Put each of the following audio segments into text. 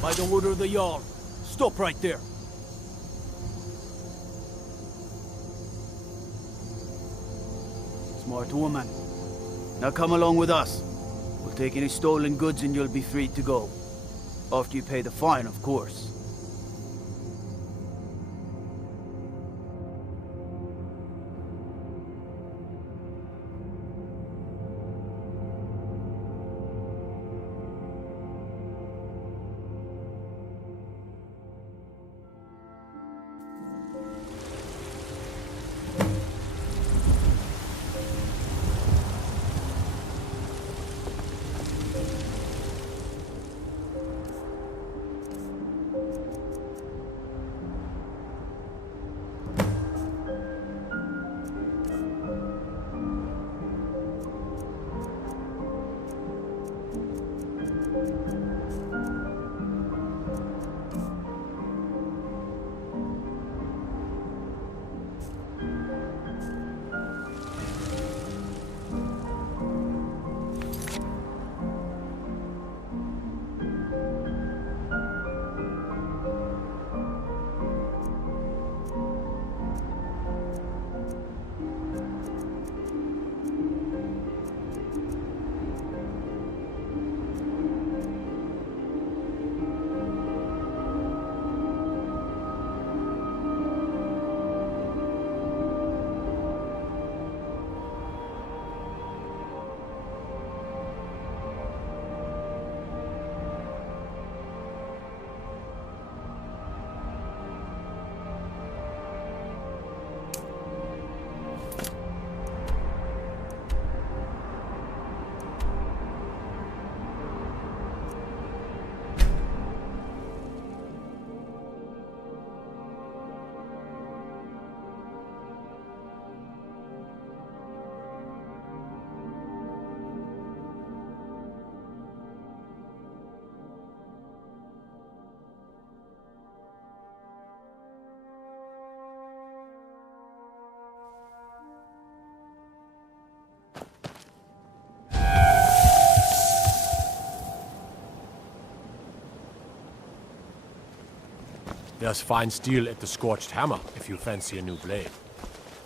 by the order of the Jarl. Stop right there. Smart woman. Now come along with us. We'll take any stolen goods and you'll be free to go. After you pay the fine, of course. There's fine steel at the Scorched Hammer, if you fancy a new blade.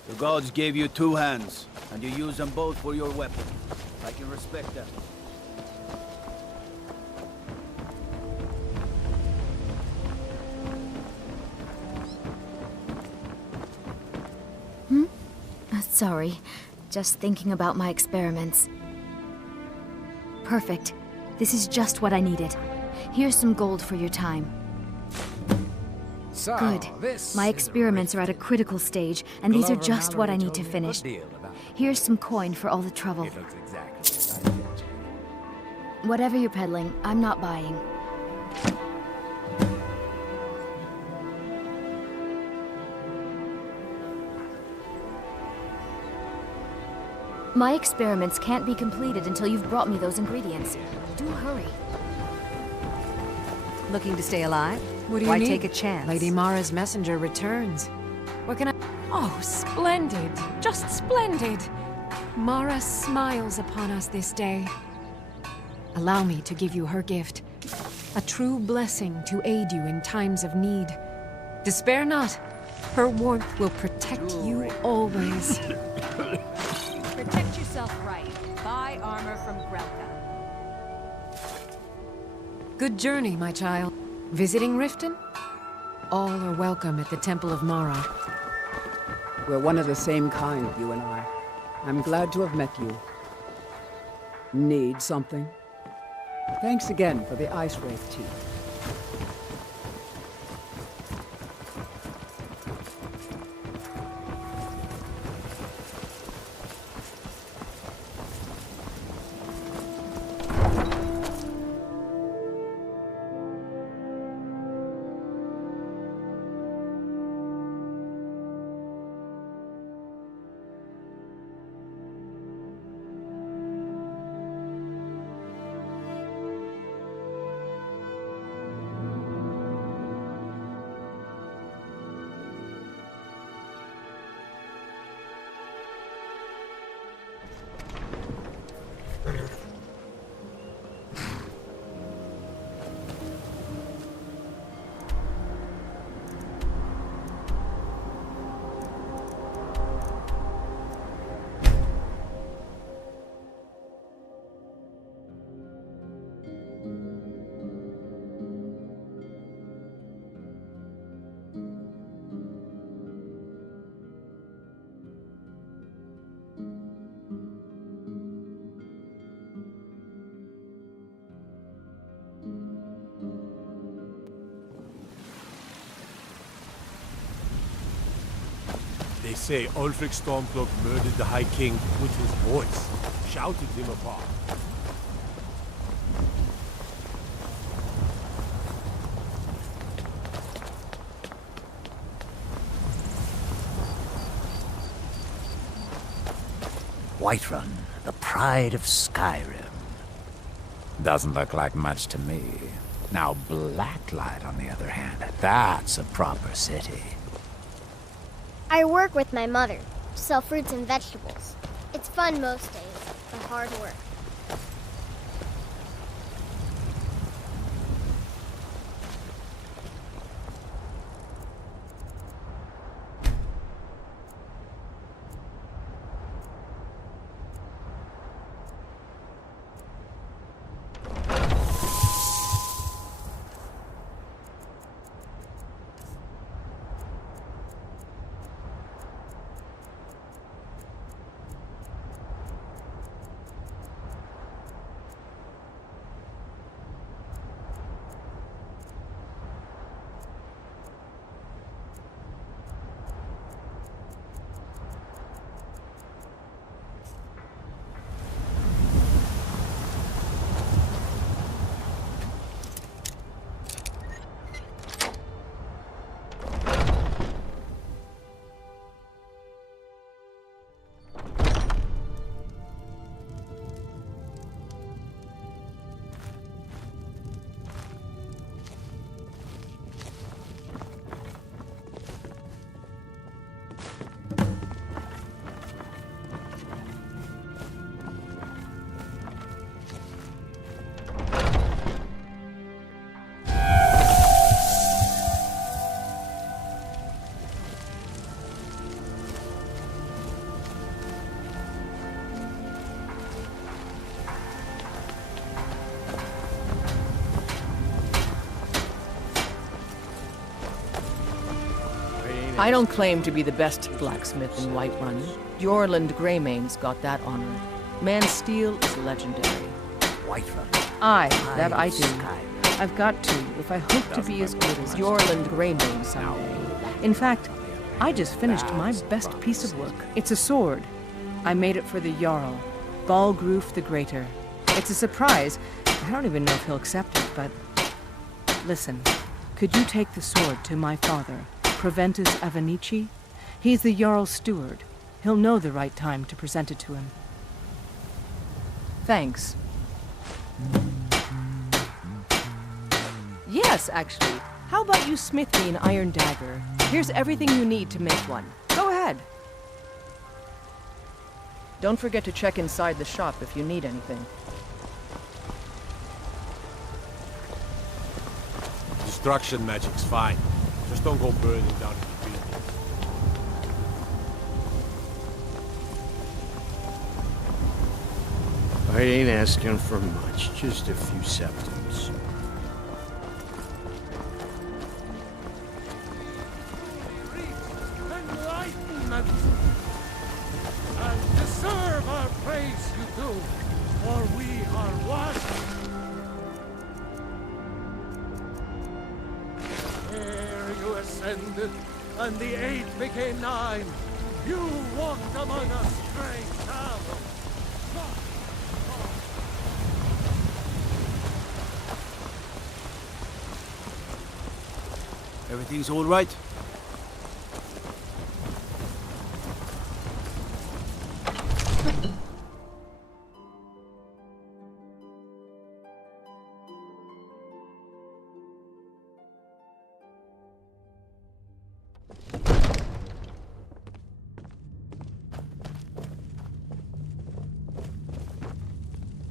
The gods gave you 2 hands, and you use them both for your weapon. I can respect that. Sorry. Just thinking about my experiments. Perfect. This is just what I needed. Here's some gold for your time. So, Good. My experiments are at a critical stage, and these are just what I need to finish. Here's some coin for all the trouble. It looks exactly as I pictured. Whatever you're peddling, I'm not buying. My experiments can't be completed until you've brought me those ingredients. Do hurry. Looking to stay alive? What do you Why need? take a chance? Lady Mara's messenger returns. What can I... Oh, splendid. Just splendid. Mara smiles upon us this day. Allow me to give you her gift. A true blessing to aid you in times of need. Despair not. Her warmth will protect you always. Protect yourself right. Buy armor from Grelka. Good journey, my child. Visiting Riften? All are welcome at the Temple of Mara. We're one of the same kind, you and I. I'm glad to have met you. Need something? Thanks again for the Ice Wraith tea. They say Ulfric Stormcloak murdered the High King with his voice, shouted him apart. Whiterun, the pride of Skyrim. Doesn't look like much to me. Now Blacklight, on the other hand, that's a proper city. I work with my mother, sell fruits and vegetables. It's fun most days, but hard work. I don't claim to be the best blacksmith in Whiterun. Jorland Greymane's got that honor. Man's steel is legendary. Whiterun. Aye, that I do. Skyrim. I've got to, if I hope to be as good as Jorland Greymane someday. In fact, I just finished my best piece of work. It's a sword. I made it for the Jarl, Balgruf the Greater. It's a surprise. I don't even know if he'll accept it, but... Listen, could you take the sword to my father, Proventus Avenici? He's the Jarl's steward. He'll know the right time to present it to him. Thanks. Yes, actually. How about you smith me an iron dagger? Here's everything you need to make one. Go ahead. Don't forget to check inside the shop if you need anything. Destruction magic's fine. Just don't go burning down in the field. I ain't asking for much, just a few septums. Enlightenment! And deserve our praise you do, for we are one. Ere you ascended, and the 8 became 9, you walked among us straight down. Everything's all right?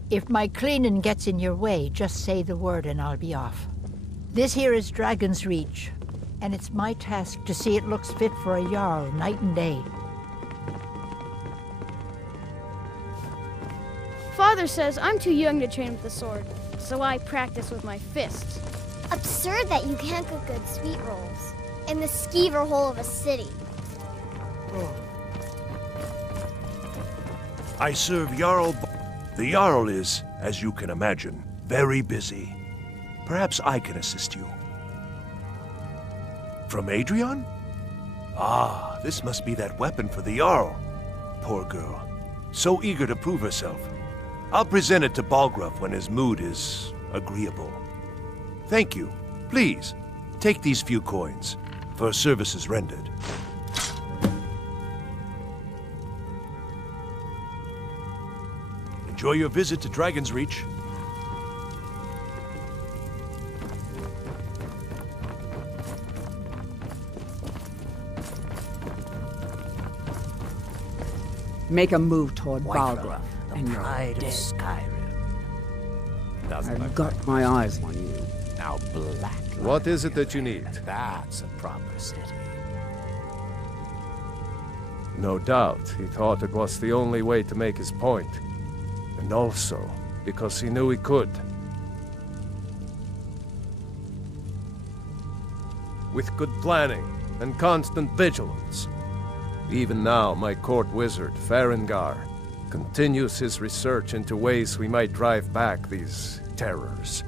If my cleaning gets in your way, just say the word and I'll be off. This here is Dragon's Reach, and it's my task to see it looks fit for a Jarl night and day. Father says I'm too young to train with the sword, so I practice with my fists. Absurd that you can't cook good sweet rolls in the skeever hole of a city. I serve Jarl. The Jarl is, as you can imagine, very busy. Perhaps I can assist you. From Adrian? Ah, This must be that weapon for the Jarl. Poor girl. So eager to prove herself. I'll present it to Balgruuf when his mood is agreeable. Thank you. Please, take these few coins for services rendered. Enjoy your visit to Dragon's Reach. Make a move toward Whiterun, Balgruuf, the and you're pride of dead. Skyrim. I've got my eyes on you. Now black. What is it that you need? That's a proper city. No doubt, he thought it was the only way to make his point. And also, because he knew he could. With good planning and constant vigilance. Even now, my court wizard, Farengar, continues his research into ways we might drive back these terrors.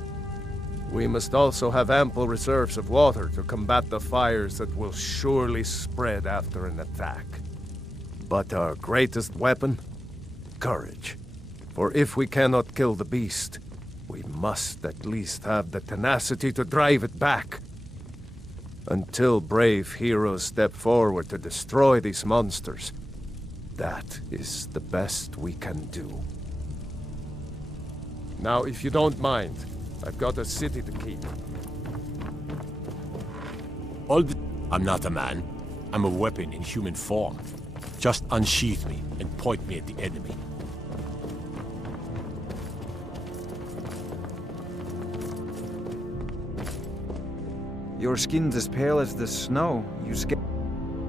We must also have ample reserves of water to combat the fires that will surely spread after an attack. But our greatest weapon? Courage. For if we cannot kill the beast, we must at least have the tenacity to drive it back. Until brave heroes step forward to destroy these monsters, that is the best we can do. Now, if you don't mind, I've got a city to keep. I'm not a man. I'm a weapon in human form. Just unsheath me and point me at the enemy. Your skin's as pale as the snow.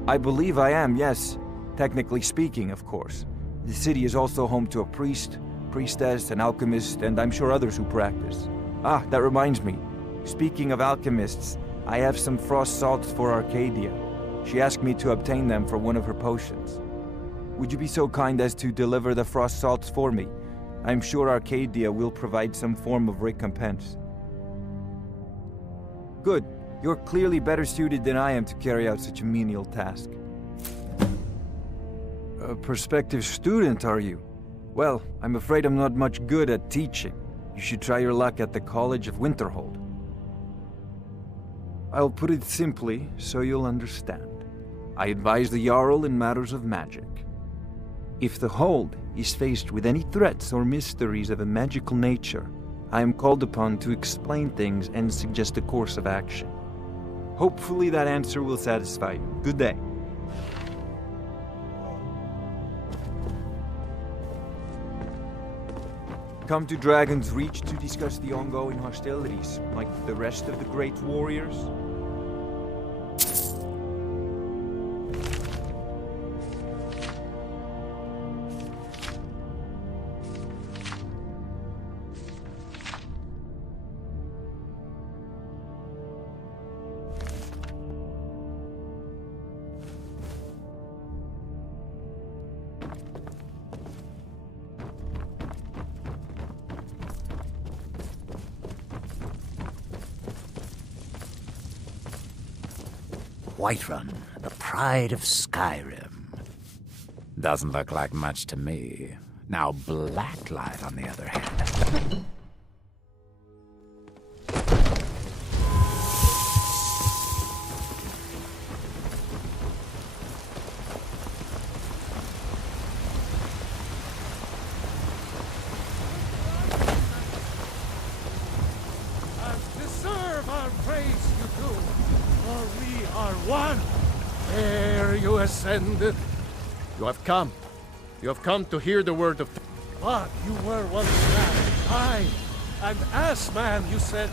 I believe I am, yes. Technically speaking, of course. The city is also home to a priest, priestess, an alchemist, and I'm sure others who practice. Ah, that reminds me. Speaking of alchemists, I have some frost salts for Arcadia. She asked me to obtain them for one of her potions. Would you be so kind as to deliver the frost salts for me? I'm sure Arcadia will provide some form of recompense. Good. You're clearly better suited than I am to carry out such a menial task. A prospective student, are you? Well, I'm afraid I'm not much good at teaching. You should try your luck at the College of Winterhold. I'll put it simply so you'll understand. I advise the Jarl in matters of magic. If the Hold is faced with any threats or mysteries of a magical nature, I am called upon to explain things and suggest a course of action. Hopefully that answer will satisfy you. Good day. Come to Dragon's Reach to discuss the ongoing hostilities, like the rest of the great warriors? Whiterun, the pride of Skyrim. Doesn't look like much to me. Now Blacklight, on the other hand. Deserve our praise, you do, for we are one. Ere you ascended, you have come. You have come to hear the word of... But you were once man, aye, and as man you said,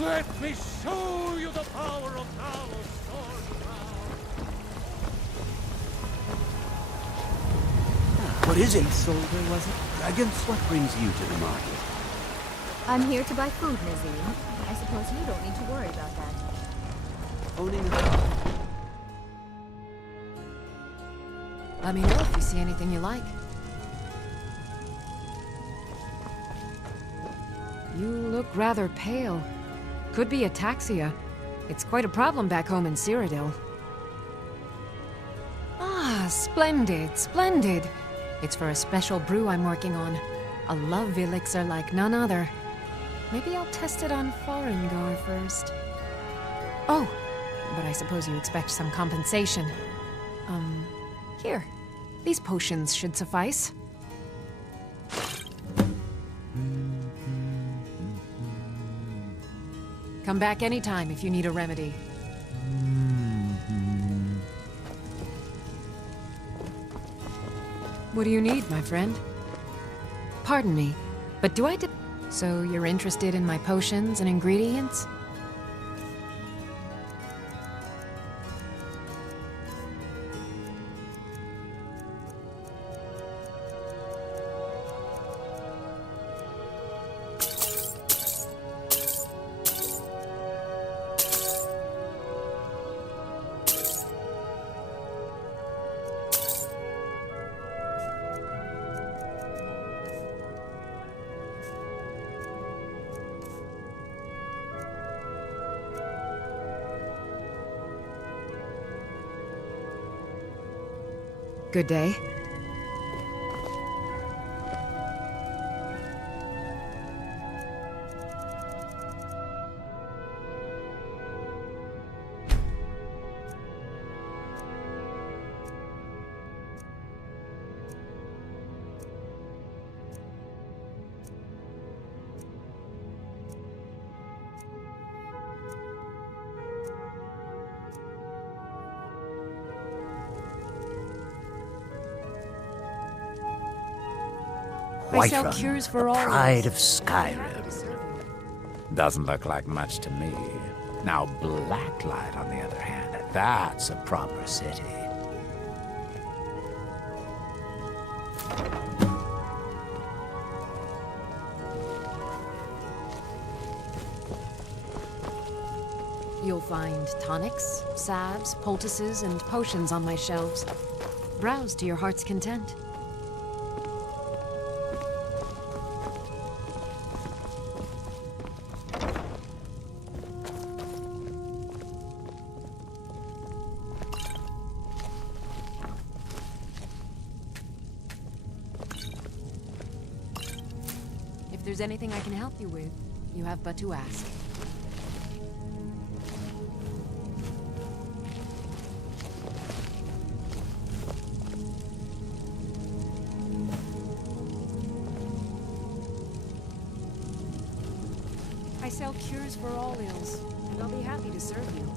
let me show you the power of Talos sword now. What is it? Soldier, was it? Dragons? What brings you to the market? I'm here to buy food, Nazim. I suppose you don't need to worry about that. Owning a... Let me know if you see anything you like. You look rather pale. Could be ataxia. It's quite a problem back home in Cyrodiil. Splendid, splendid. It's for a special brew I'm working on. A love elixir like none other. Maybe I'll test it on Farengar first. Oh, but I suppose you expect some compensation. Here. These potions should suffice. Come back anytime if you need a remedy. What do you need, my friend? Pardon me, but do I So you're interested in my potions and ingredients? Good day. Whiterun, the pride of Skyrim. Doesn't look like much to me. Now Blacklight, on the other hand, that's a proper city. You'll find tonics, salves, poultices, and potions on my shelves. Browse to your heart's content. If there's anything I can help you with, you have but to ask. I sell cures for all ills, and I'll be happy to serve you.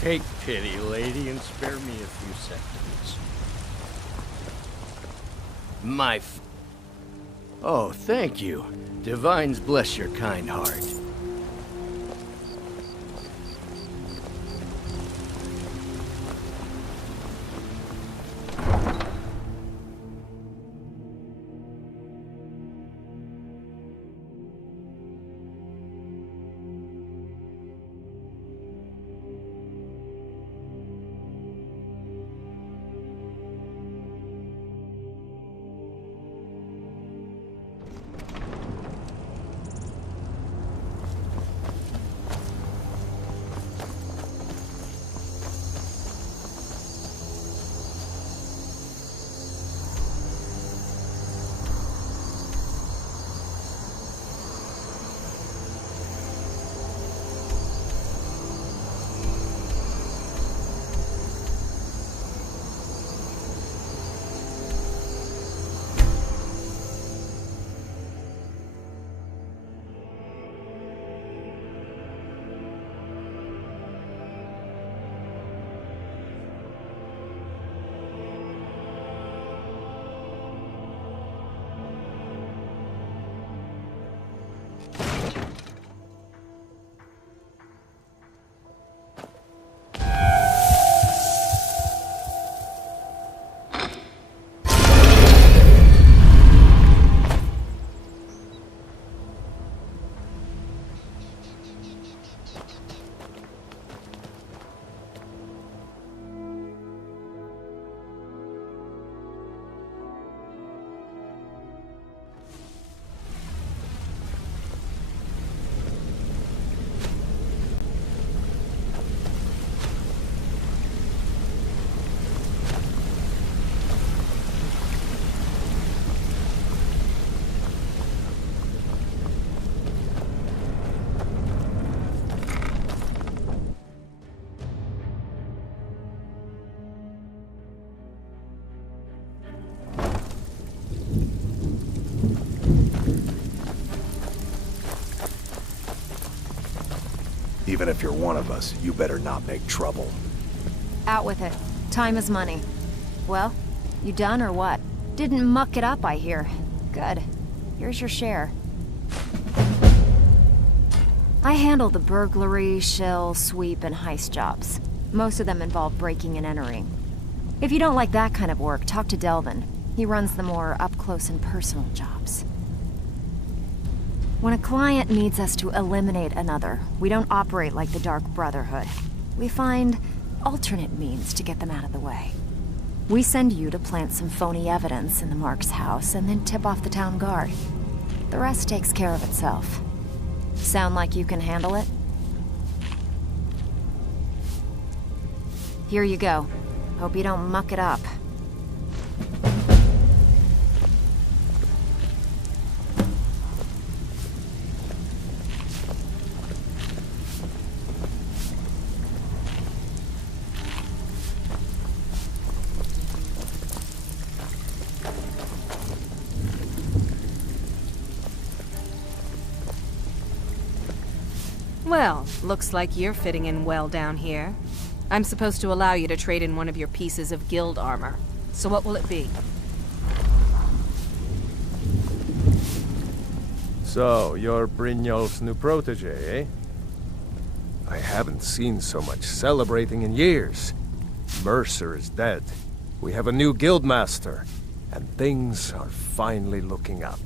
Take pity, lady, and spare me a few seconds. Oh, thank you. Divines bless your kind heart. Even if you're one of us, you better not make trouble. Out with it. Time is money. Well, you done or what? Didn't muck it up, I hear. Good. Here's your share. I handle the burglary, shill, sweep, and heist jobs. Most of them involve breaking and entering. If you don't like that kind of work, talk to Delvin. He runs the more up-close and personal jobs. When a client needs us to eliminate another, we don't operate like the Dark Brotherhood. We find alternate means to get them out of the way. We send you to plant some phony evidence in the Mark's house and then tip off the town guard. The rest takes care of itself. Sound like you can handle it? Here you go. Hope you don't muck it up. Well, looks like you're fitting in well down here. I'm supposed to allow you to trade in one of your pieces of guild armor. So what will it be? So, you're Brynjolf's new protege, eh? I haven't seen so much celebrating in years. Mercer is dead. We have a new guildmaster, and things are finally looking up.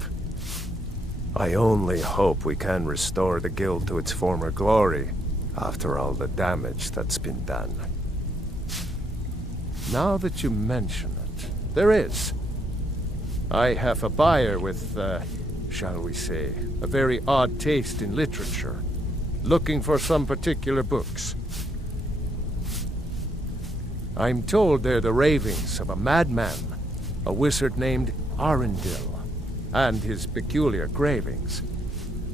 I only hope we can restore the guild to its former glory, after all the damage that's been done. Now that you mention it, there is. I have a buyer with, shall we say, a very odd taste in literature, looking for some particular books. I'm told they're the ravings of a madman, a wizard named Arundel, and his peculiar cravings.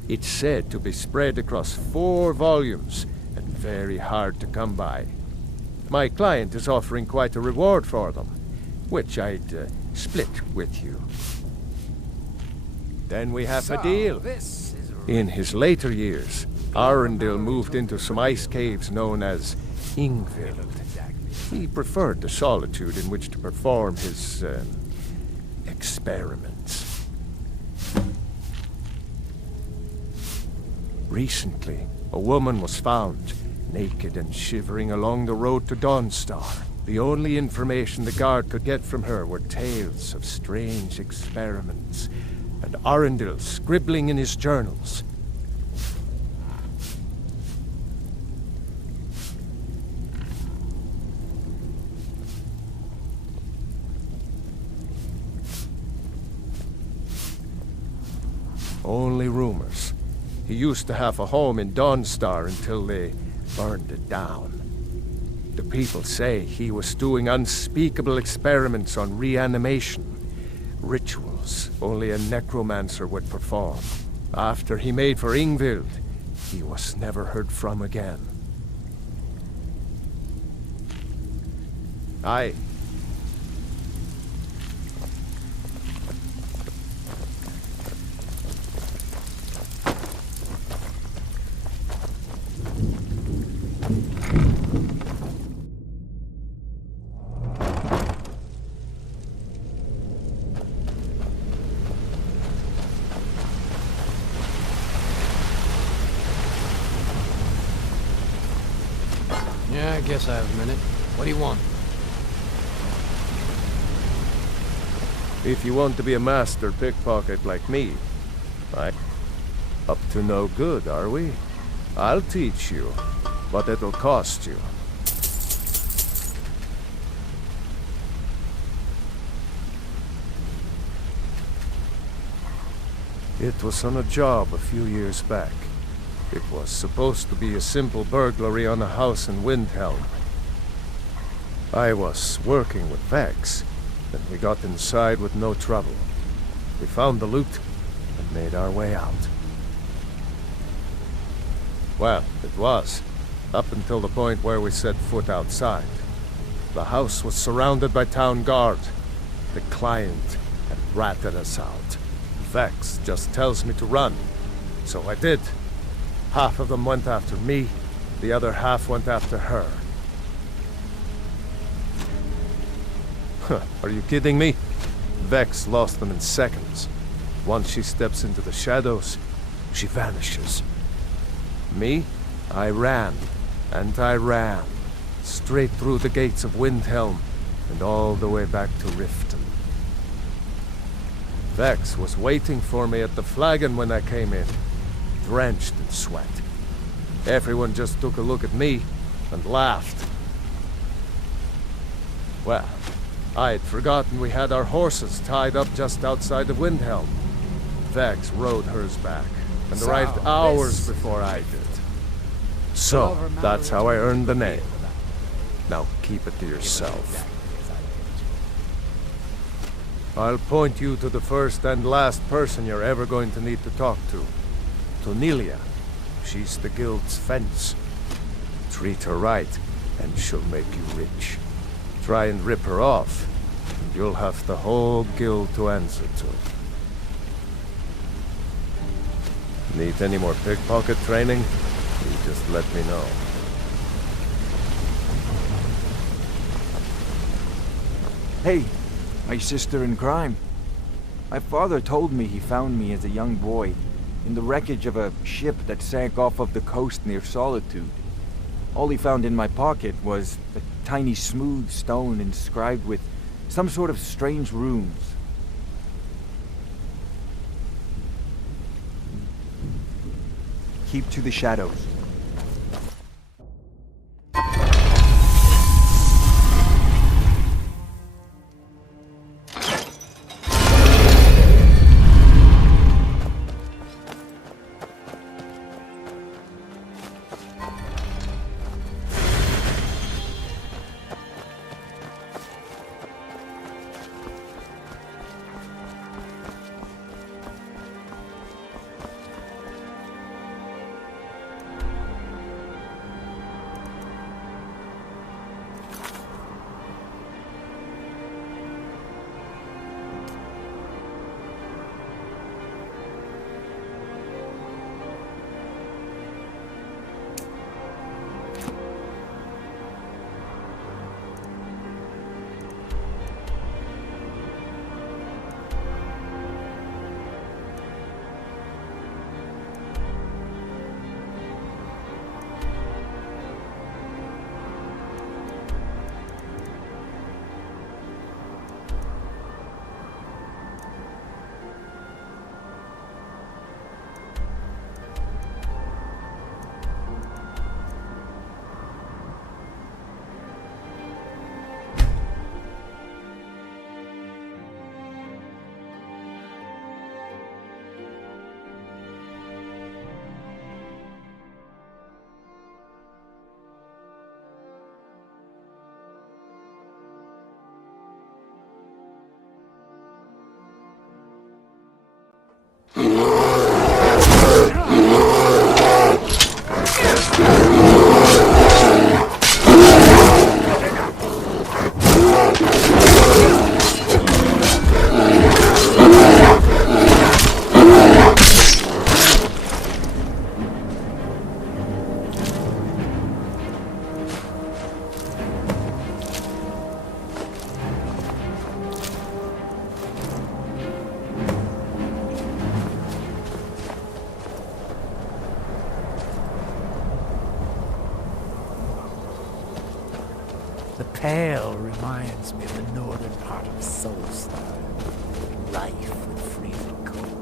It's said to be spread across 4 volumes, and very hard to come by. My client is offering quite a reward for them, which I'd split with you. Then we have a deal. In his later years, Arundel moved into some ice caves known as Ingvild. He preferred the solitude in which to perform his experiments. Recently, a woman was found, naked and shivering along the road to Dawnstar. The only information the guard could get from her were tales of strange experiments, and Arundel scribbling in his journals. Only rumors. He used to have a home in Dawnstar until they burned it down. The people say he was doing unspeakable experiments on reanimation, rituals only a necromancer would perform. After he made for Ingvild, he was never heard from again. Yeah, I guess I have a minute. What do you want? If you want to be a master pickpocket like me, right? Up to no good, are we? I'll teach you, but it'll cost you. It was on a job a few years back. It was supposed to be a simple burglary on a house in Windhelm. I was working with Vex, and we got inside with no trouble. We found the loot and made our way out. Well, it was, up until the point where we set foot outside. The house was surrounded by town guard. The client had ratted us out. Vex just tells me to run, so I did. Half of them went after me, The other half went after her. Huh, are you kidding me? Vex lost them in seconds. Once she steps into the shadows, she vanishes. Me? I ran, and I ran, straight through the gates of Windhelm, and all the way back to Riften. Vex was waiting for me at the flagon when I came in, drenched in sweat. Everyone just took a look at me and laughed. Well, I'd forgotten we had our horses tied up just outside of Windhelm. Vex rode hers back and arrived hours before I did. So, that's how I earned the name. Now keep it to yourself. I'll point you to the first and last person you're ever going to need to talk to. Nelia. She's the guild's fence. Treat her right, and she'll make you rich. Try and rip her off, and you'll have the whole guild to answer to. Need any more pickpocket training? You just let me know. Hey, my sister in crime. My father told me he found me as a young boy in the wreckage of a ship that sank off of the coast near Solitude. All he found in my pocket was a tiny smooth stone inscribed with some sort of strange runes. Keep to the shadows. The Pale reminds me of the northern part of Solstar. Life with freezing cold.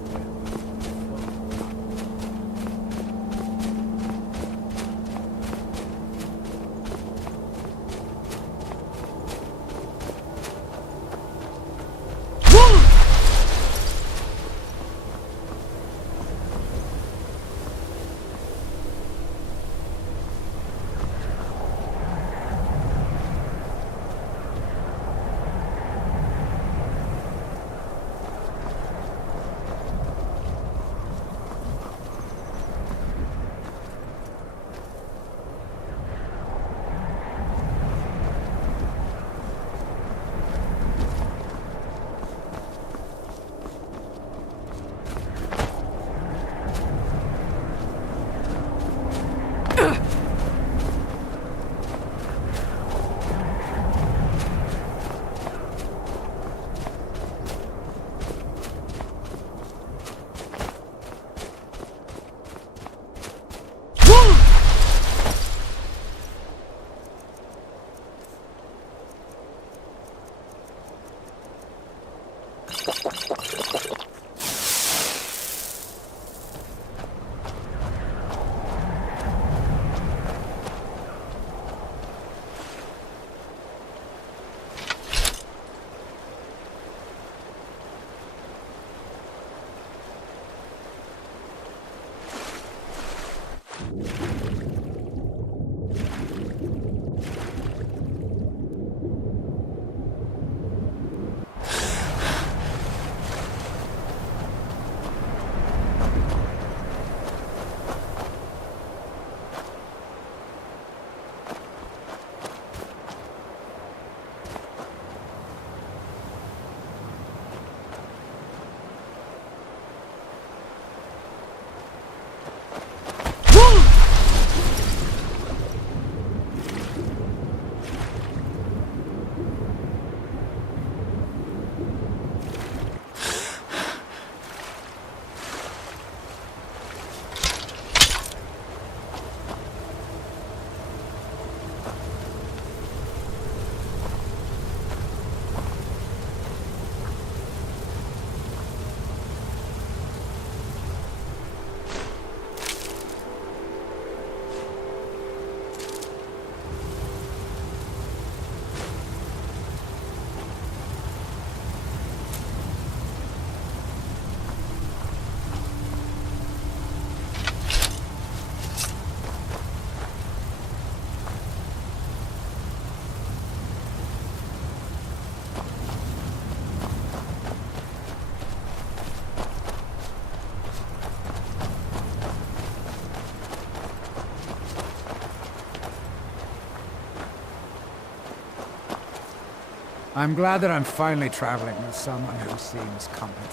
I'm glad that I'm finally traveling with someone who seems competent.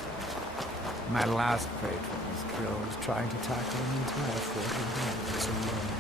My last patron was killed trying to tackle an entire fort of bandits alone.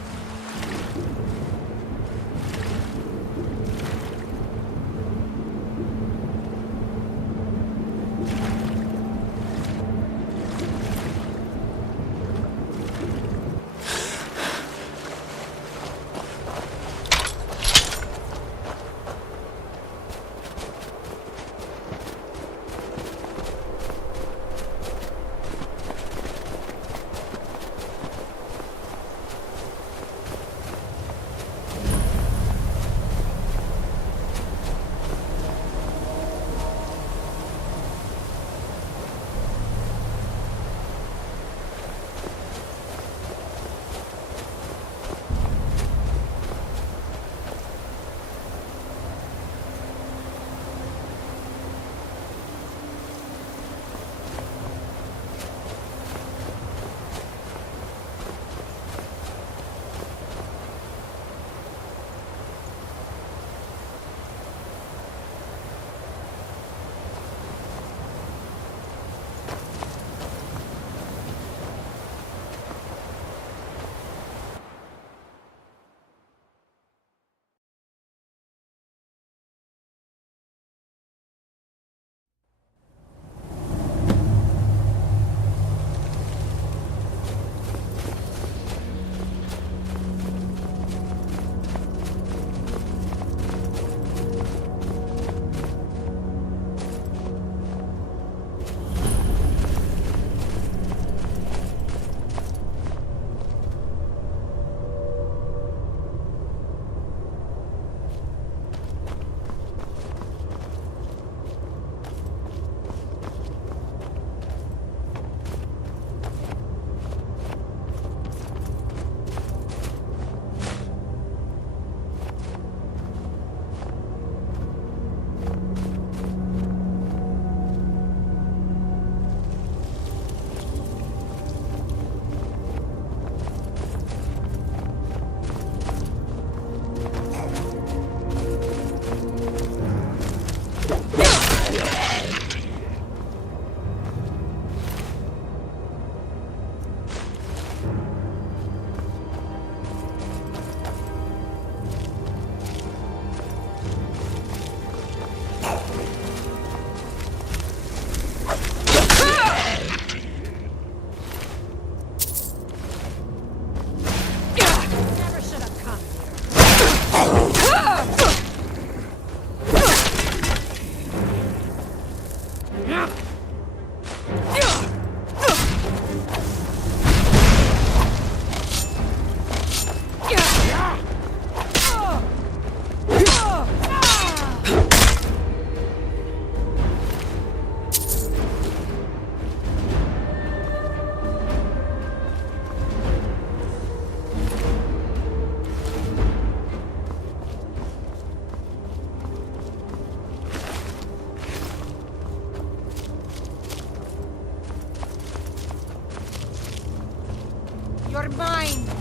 You're mine!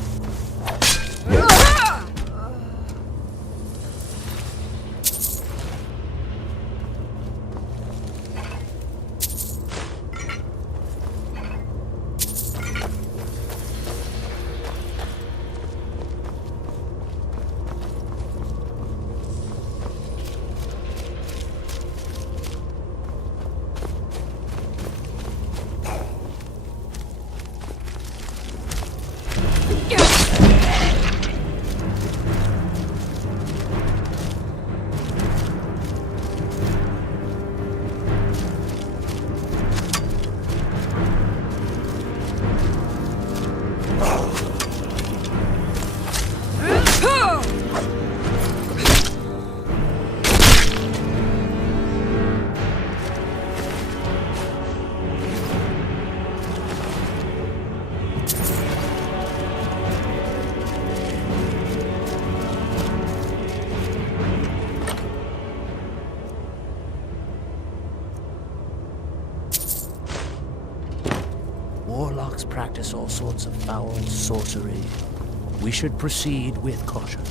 Warlocks practice all sorts of foul sorcery. We should proceed with caution.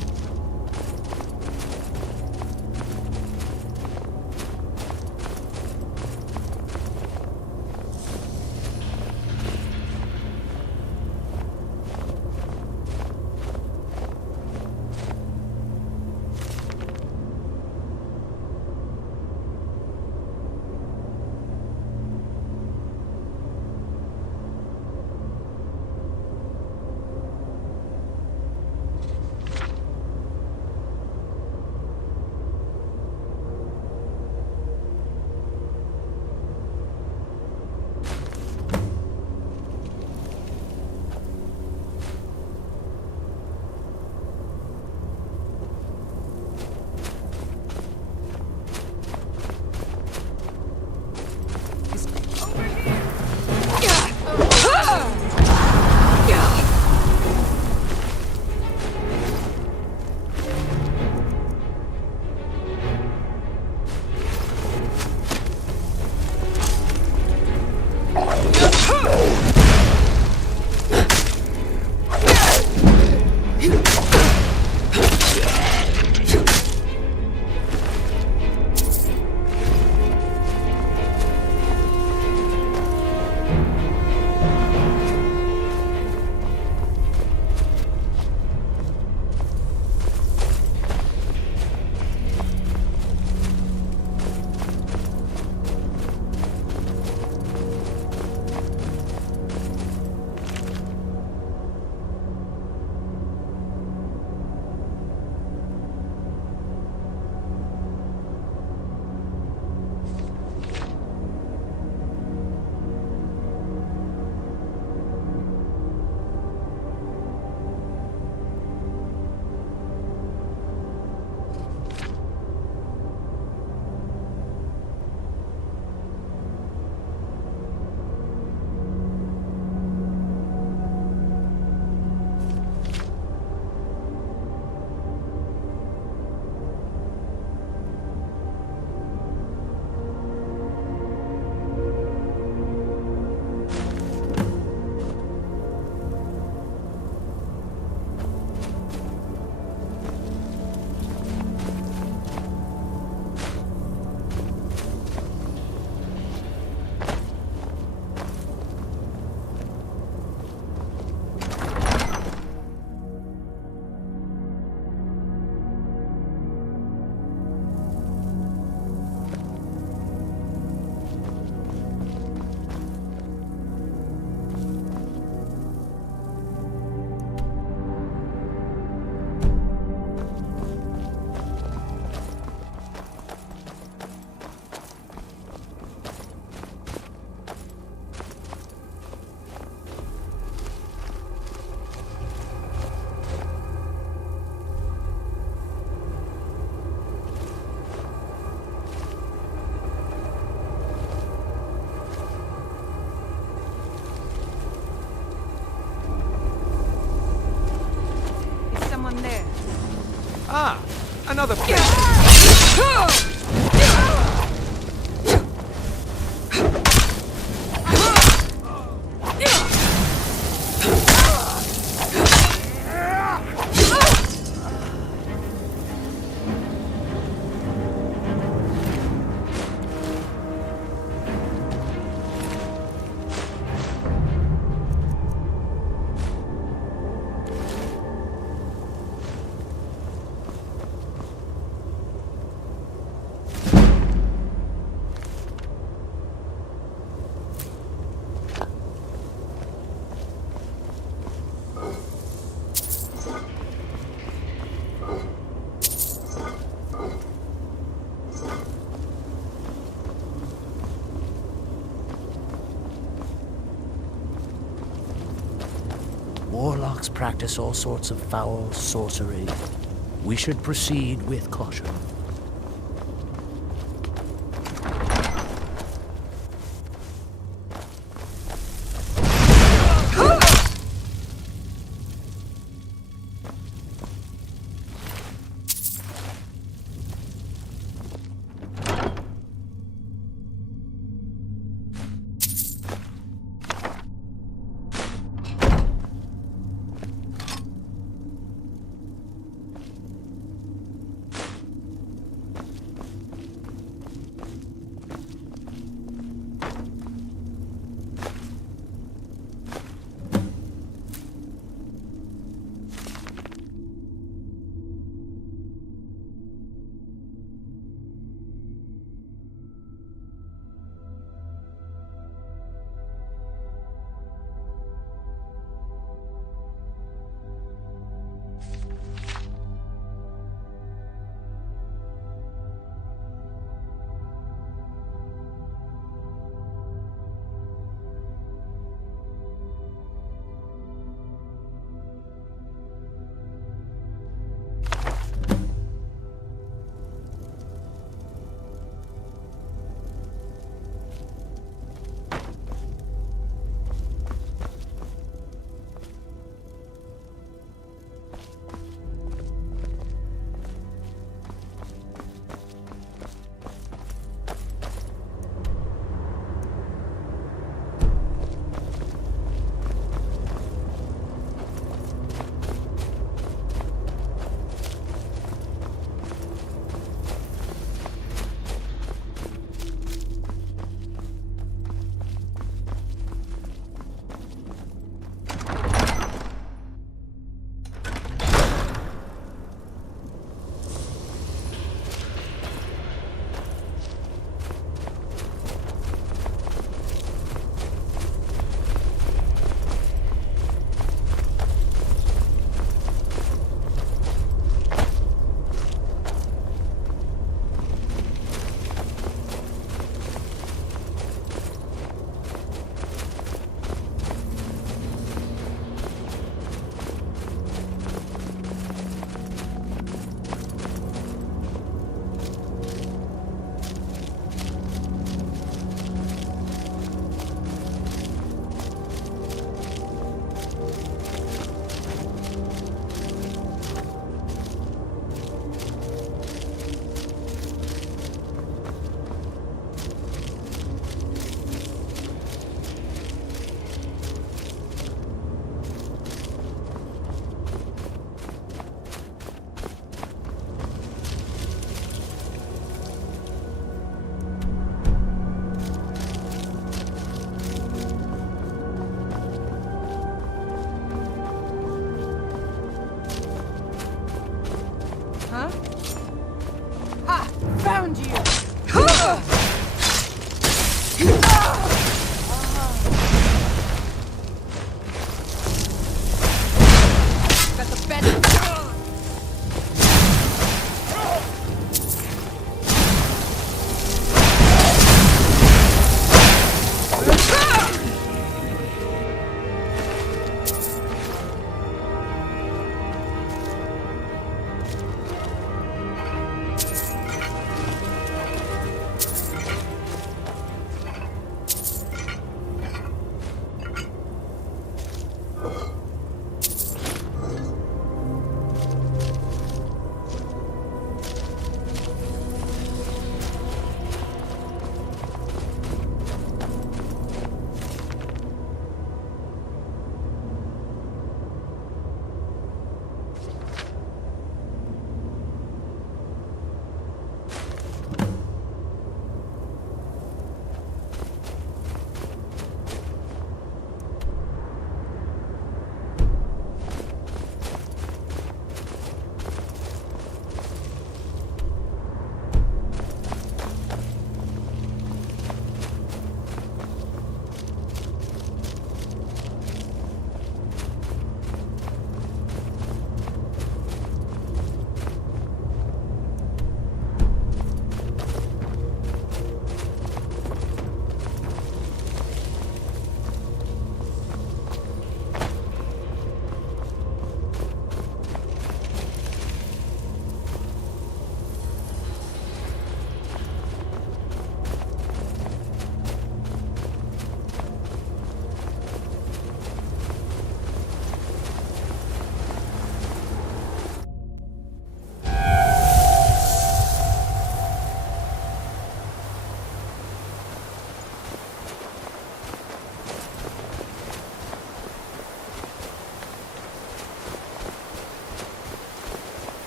Another place. warlocks practice all sorts of foul sorcery. We should proceed with caution. Found you! Got the bed.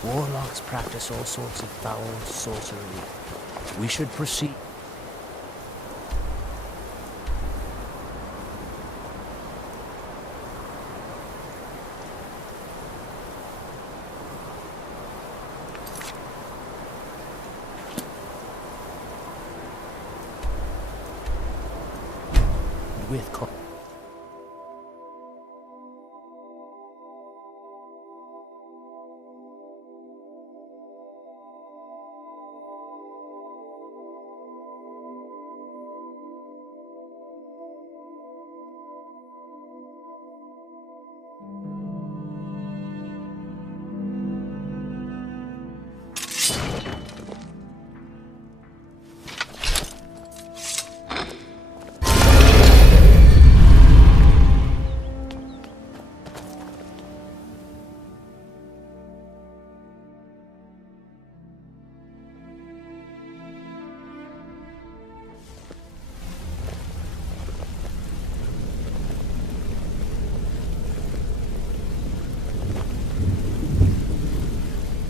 Warlocks practice all sorts of foul sorcery. We should proceed. With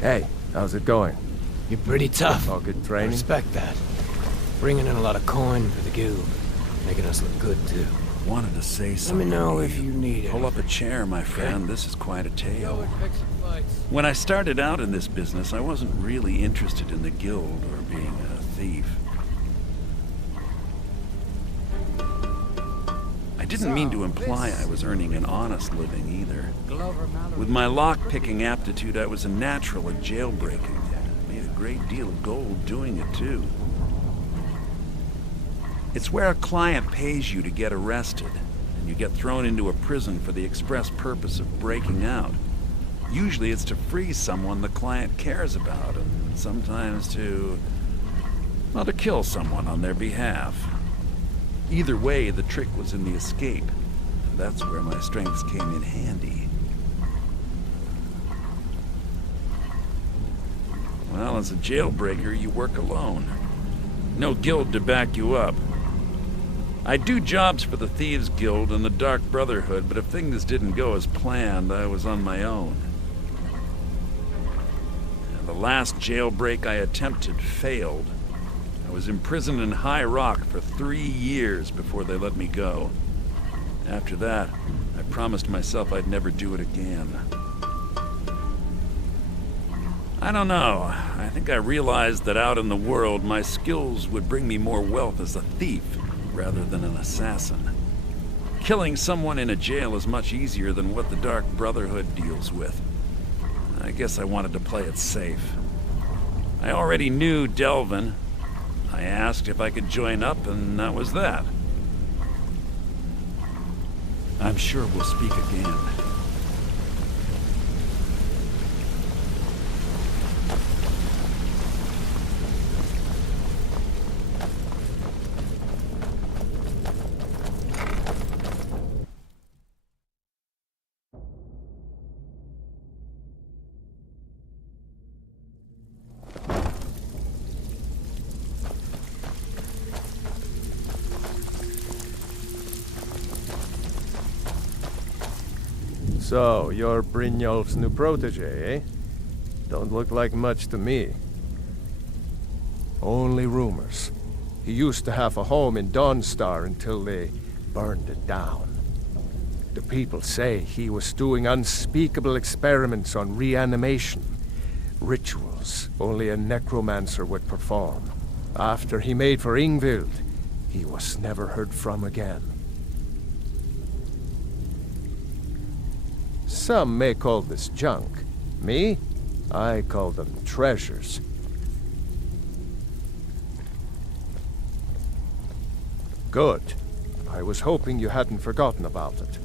Hey, how's it going? You're pretty tough. All good I training? respect that. Bringing in a lot of coin for the guild. Making us look good, too. Wanted to say Let something. me know to if you need it. Pull up a chair, my friend. This is quite a tale. When I started out in this business, I wasn't really interested in the guild or being a thief. I didn't mean to imply I was earning an honest living either. With my lock-picking aptitude, I was a natural at jailbreaking. Made a great deal of gold doing it, too. It's where a client pays you to get arrested, and you get thrown into a prison for the express purpose of breaking out. Usually it's to free someone the client cares about, and sometimes to kill someone on their behalf. Either way, the trick was in the escape. That's where my strengths came in handy. Well, as a jailbreaker, you work alone. No guild to back you up. I do jobs for the Thieves Guild and the Dark Brotherhood, but if things didn't go as planned, I was on my own. And the last jailbreak I attempted failed. I was imprisoned in High Rock for 3 years before they let me go. After that, I promised myself I'd never do it again. I don't know. I think I realized that out in the world, my skills would bring me more wealth as a thief rather than an assassin. Killing someone in a jail is much easier than what the Dark Brotherhood deals with. I guess I wanted to play it safe. I already knew Delvin. I asked if I could join up, and that was that. I'm sure we'll speak again. So, you're Brynjolf's new protege, eh? Don't look like much to me. Only rumors. He used to have a home in Dawnstar until they burned it down. The people say he was doing unspeakable experiments on reanimation. Rituals only a necromancer would perform. After he made for Ingvild, he was never heard from again. Some may call this junk. Me? I call them treasures. Good. I was hoping you hadn't forgotten about it.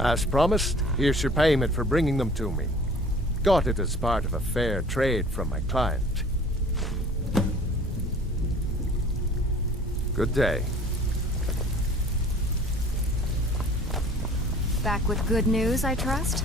As promised, here's your payment for bringing them to me. Got it as part of a fair trade from my client. Good day. Back with good news, I trust?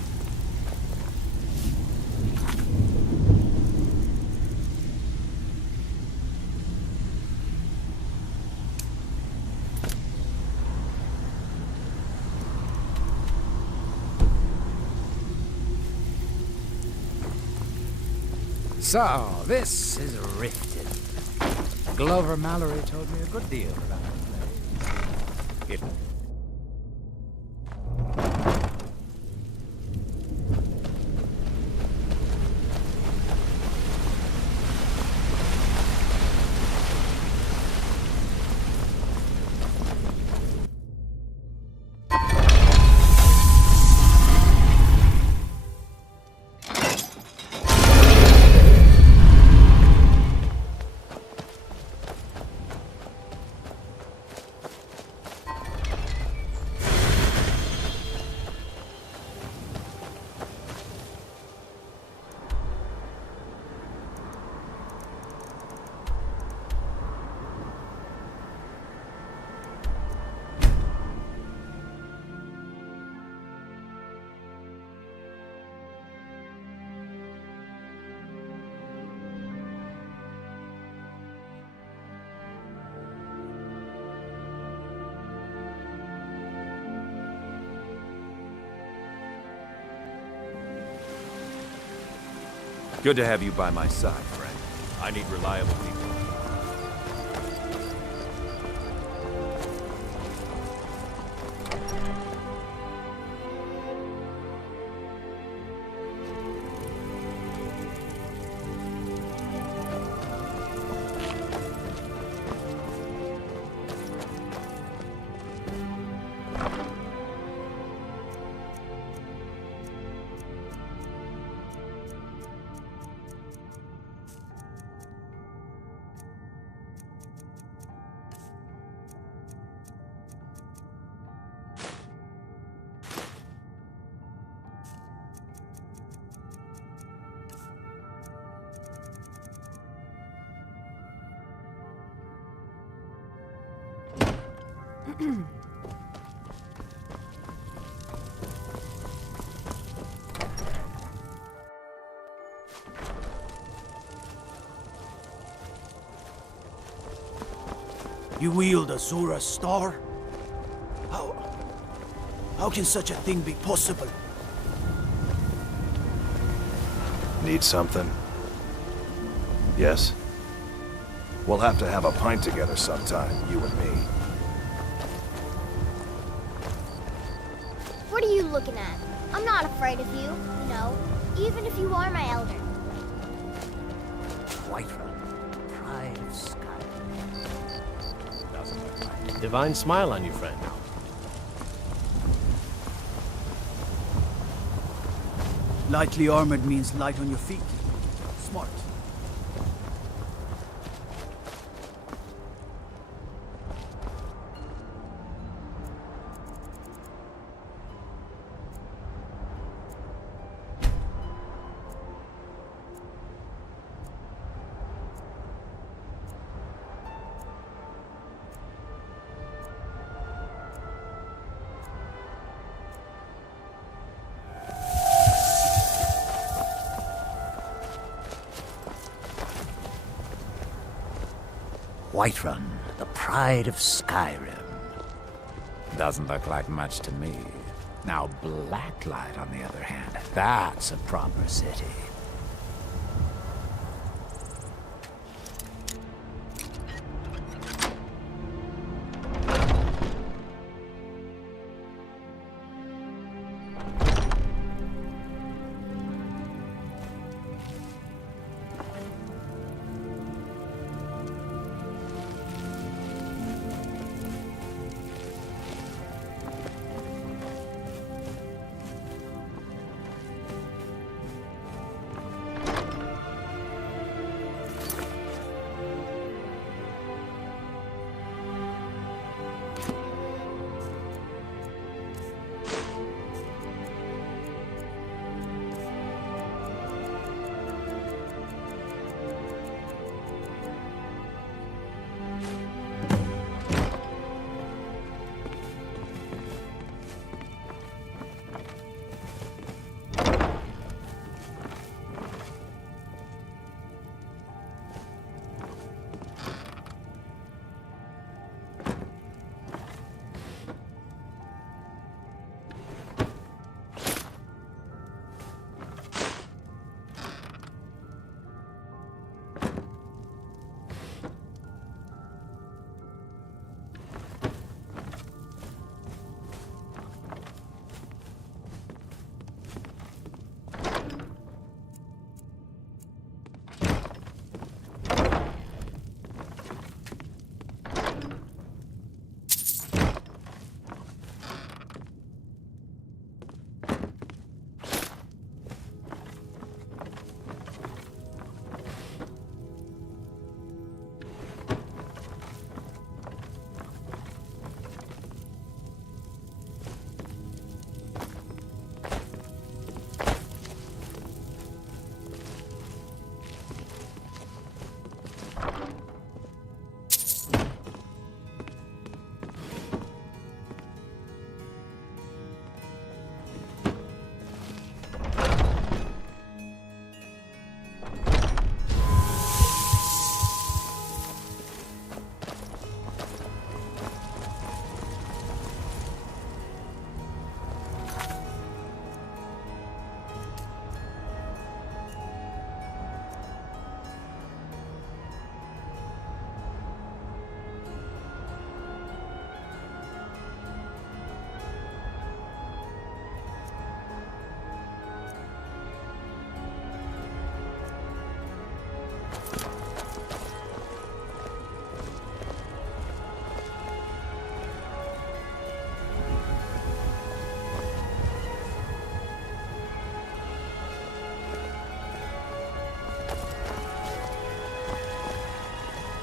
So, this is Riften. Glover Mallory told me a good deal about the place. Good to have you by my side, friend. I need reliable people. You wield Azura's star? How can such a thing be possible? Need something? Yes? We'll have to have a pint together sometime, you and me. What are you looking at? I'm not afraid of you, even if you are my elder. Whiterun, pride of Skyrim. Divine smile on you, friend. Lightly armored means light on your feet. Smart. Whiterun, the pride of Skyrim. Doesn't look like much to me. Now Blacklight, on the other hand, that's a proper city.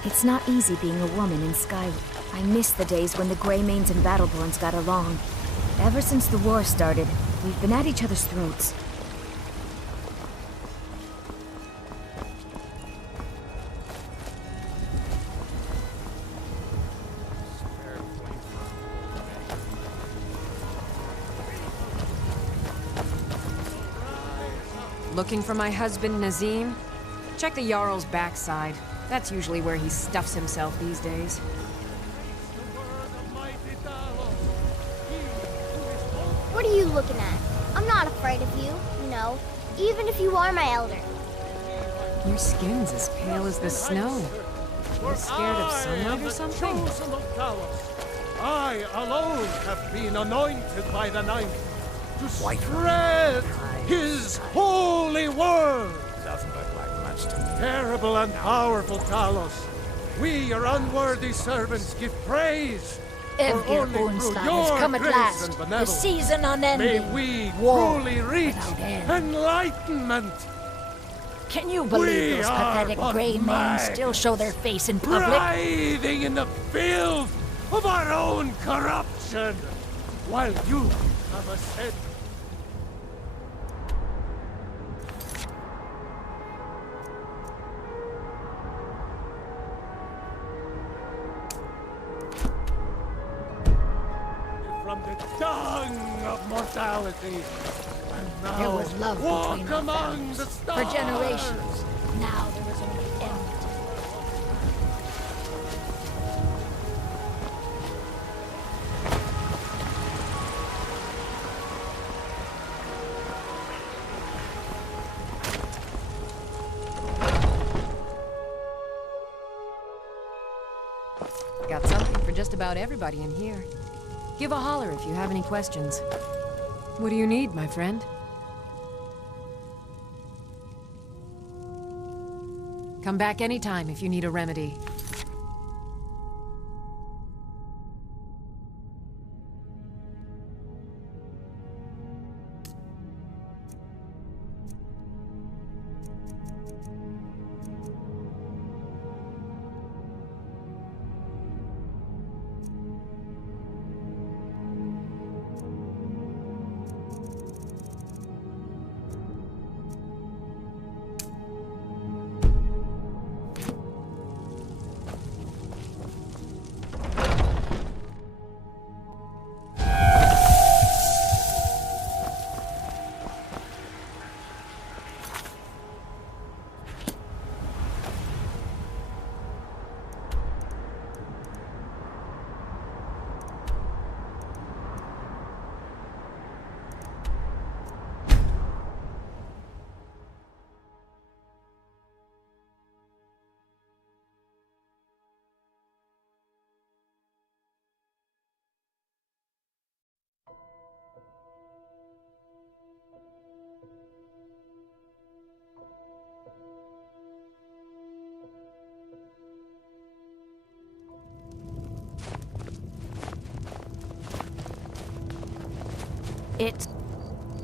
It's not easy being a woman in Skyrim. I miss the days when the Greymanes and Battleborns got along. Ever since the war started, we've been at each other's throats. Looking for my husband, Nazim? Check the Jarl's backside. That's usually where he stuffs himself these days. What are you looking at? I'm not afraid of you, you know, even if you are my elder. Your skin's as pale as the snow. You scared of sunlight or something? I alone have been anointed by the Ninth to spread his holy word. Doesn't look like much to me. Terrible and powerful Talos, we, your unworthy servants, give praise. For only through your come at grace last. and The benevolence season unending. may we War truly reach enlightenment. Can you believe those pathetic Greymanes still show their face in public? Writhing in the filth of our own corruption, while you have ascended. From the dung of mortality, and now There was love walk between our among families the stars. for generations. Now there is only enmity. Got something for just about everybody in here. Give a holler if you have any questions. What do you need, my friend? Come back anytime if you need a remedy.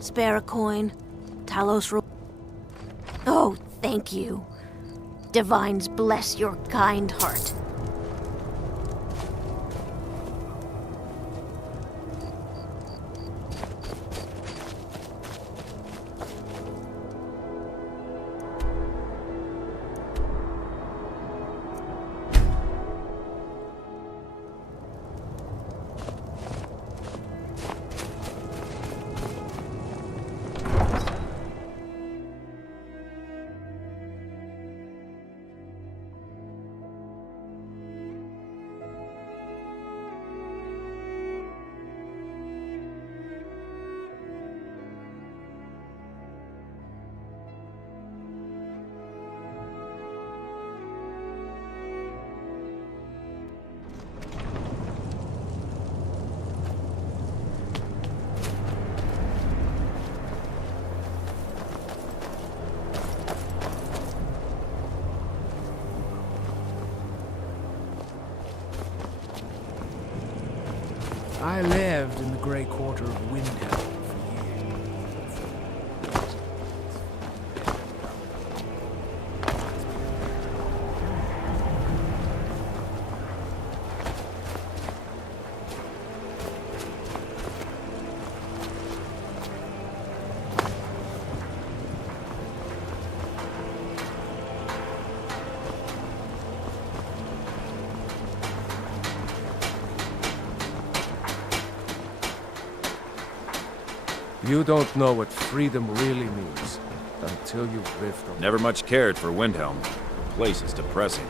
Spare a coin. Talos. Oh, thank you. Divines bless your kind heart. I lived in the Grey Quarter of Windhelm for years. You don't know what freedom really means until you've lived them. Never much cared for Windhelm. The place is depressing.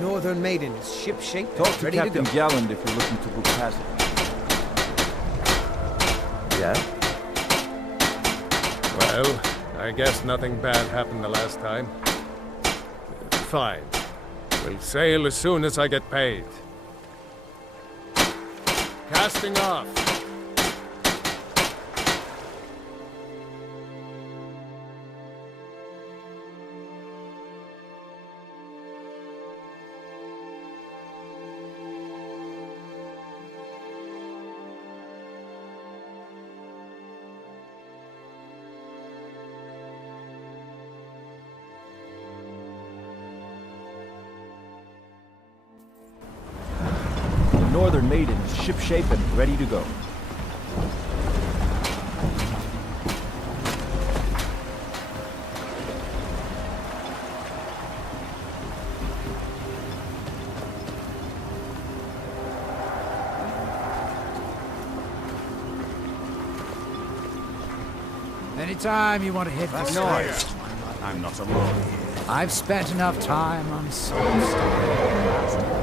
Northern Maiden is ship-shape Talk and to ready to Captain go. Galland if you're looking to book passage. Yeah? Well, I guess nothing bad happened the last time. Fine. We'll sail as soon as I get paid. Casting off. Northern Maiden is shipshape and ready to go. Anytime you want to hit the Skyrim. I'm not alone here. I've spent enough time on Soulstone.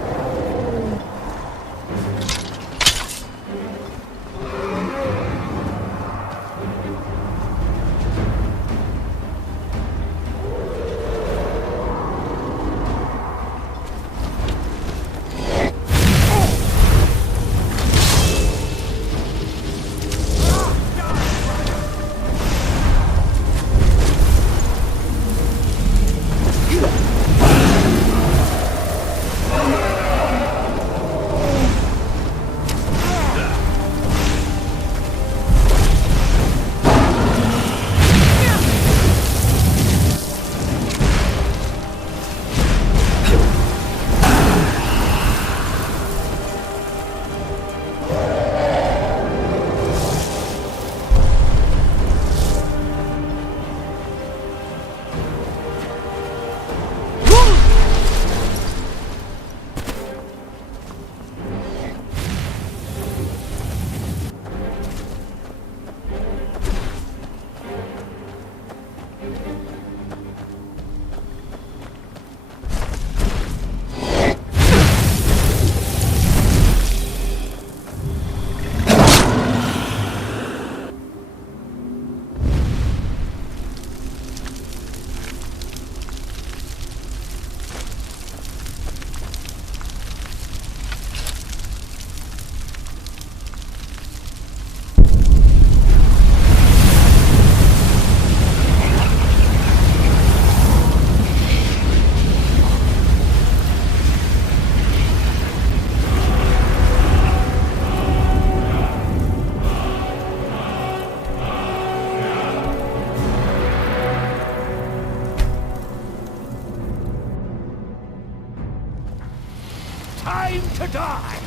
Time to die!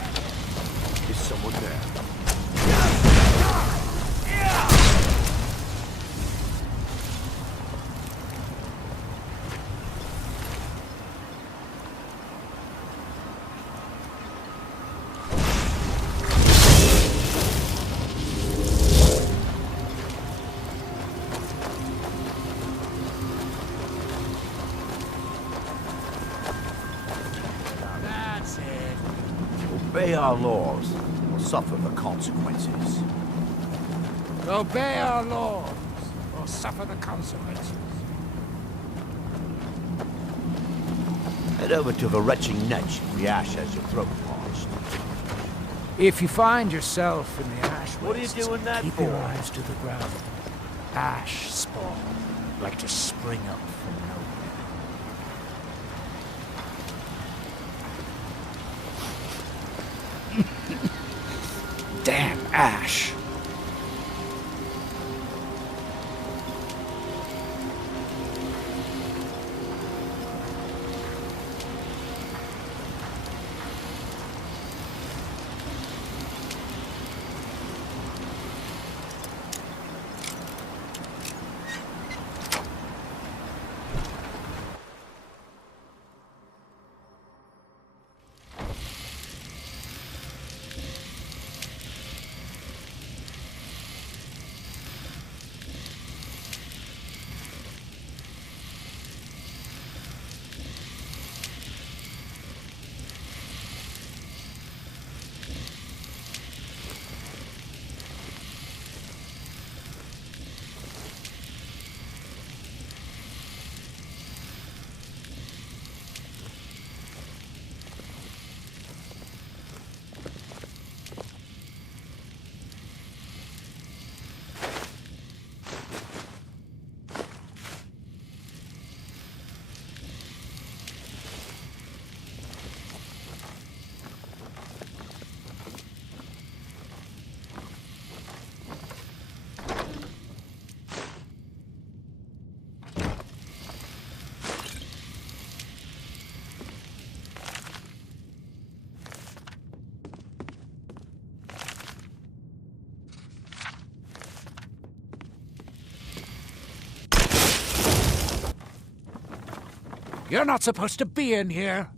Is someone there? Obey our laws, or suffer the consequences. Obey our laws, or suffer the consequences. Head over to the retching Netch if the ash has your throat parched. If you find yourself in the ash What are you wastes, doing that keep for? your eyes to the ground. Ash spawn, like to spring up from nowhere. Damn ash! You're not supposed to be in here.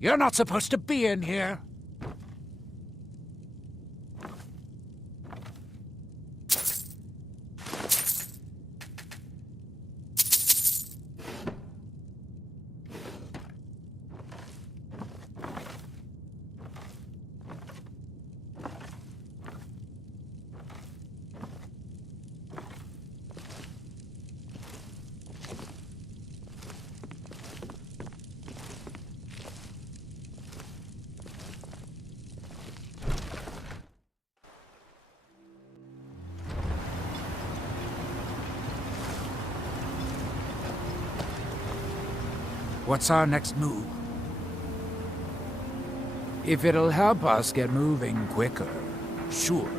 You're not supposed to be in here. What's our next move? If it'll help us get moving quicker, sure.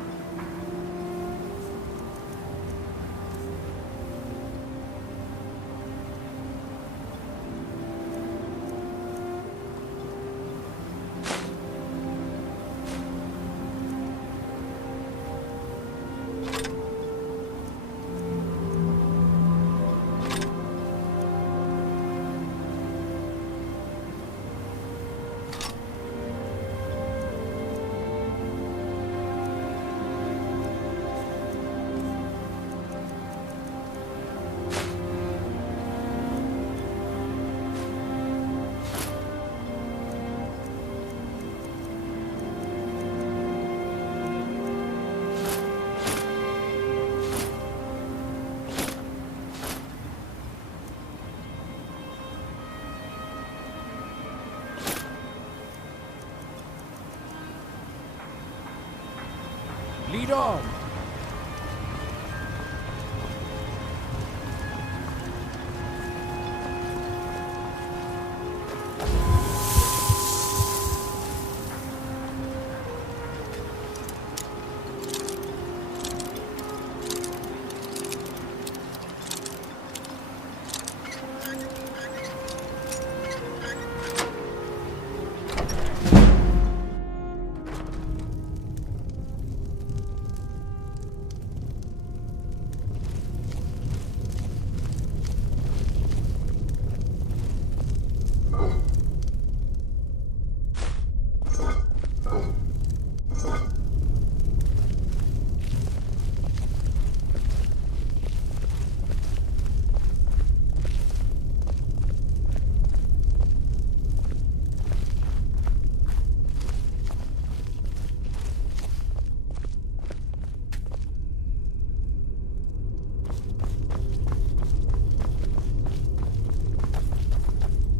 Lead on!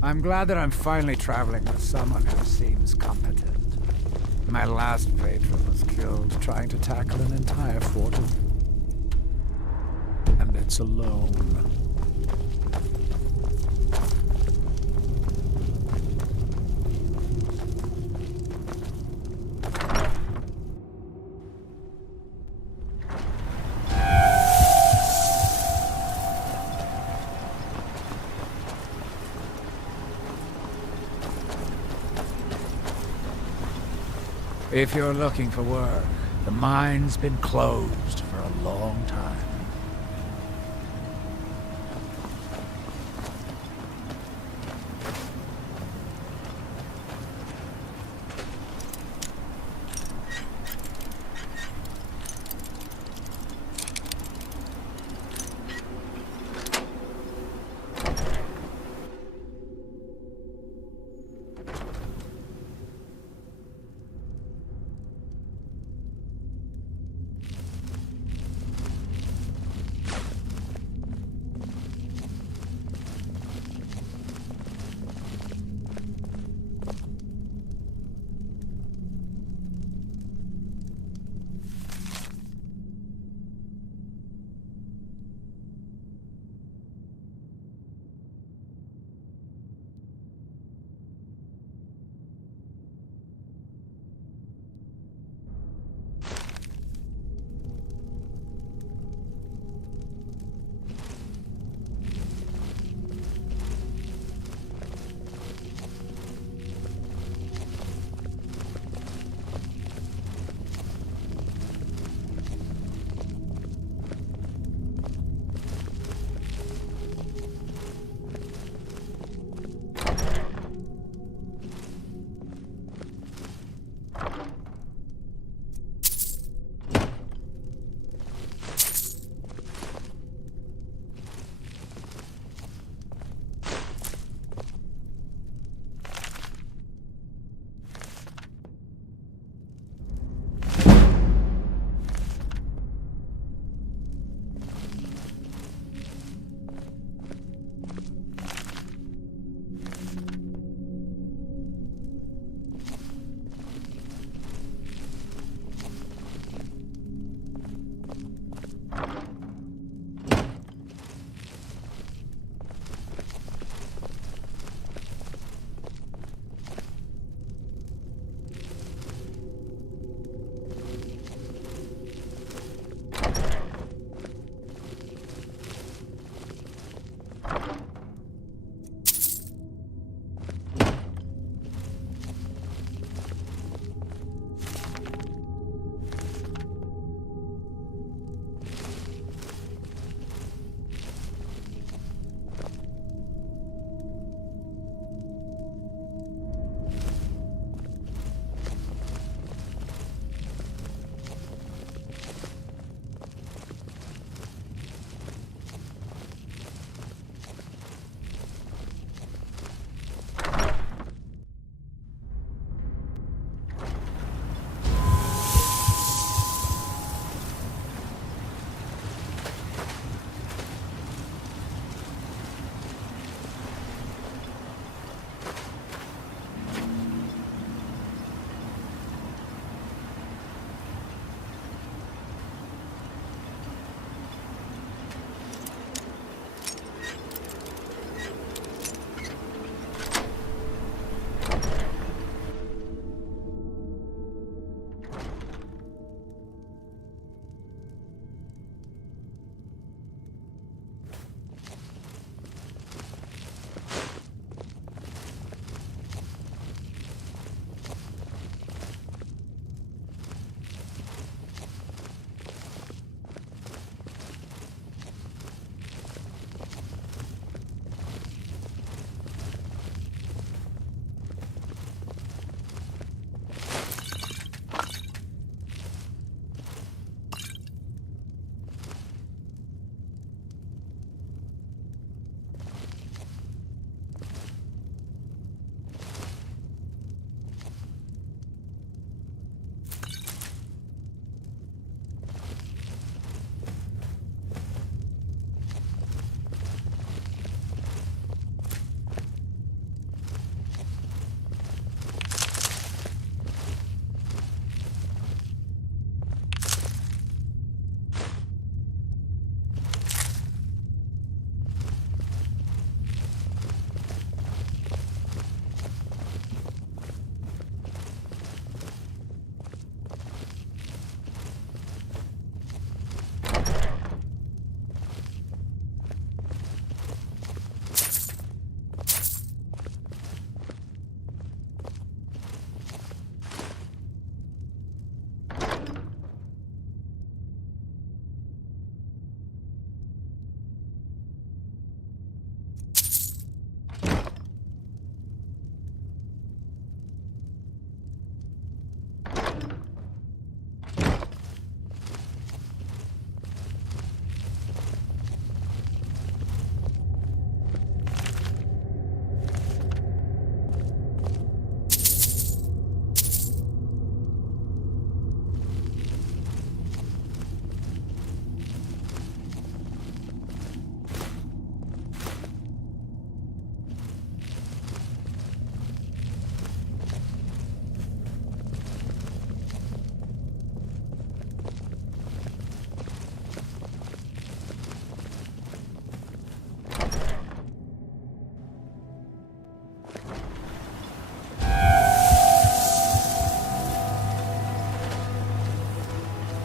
I'm glad that I'm finally traveling with someone who seems competent. My last patron was killed trying to tackle an entire fort of... and it's alone. If you're looking for work, the mine's been closed for a long time.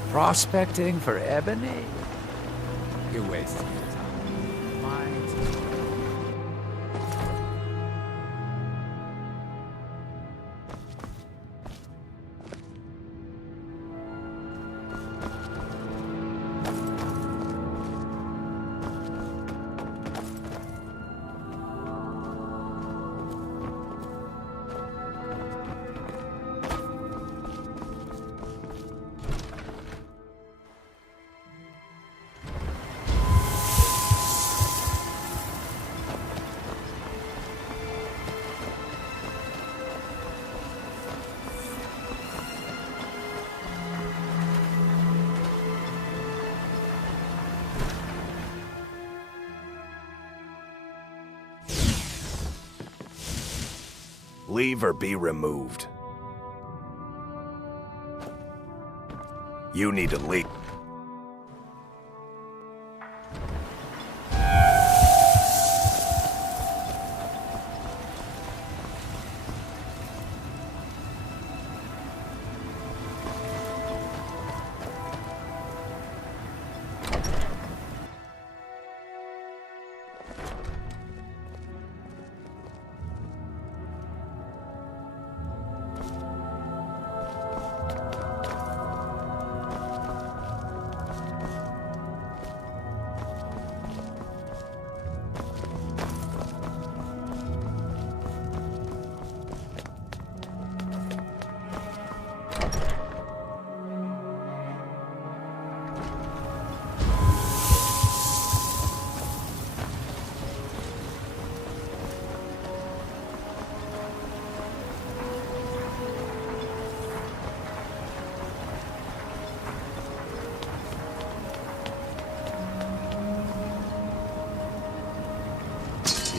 Prospecting for ebony? You're wasting your time. Mine's Leave or be removed. You need to leave.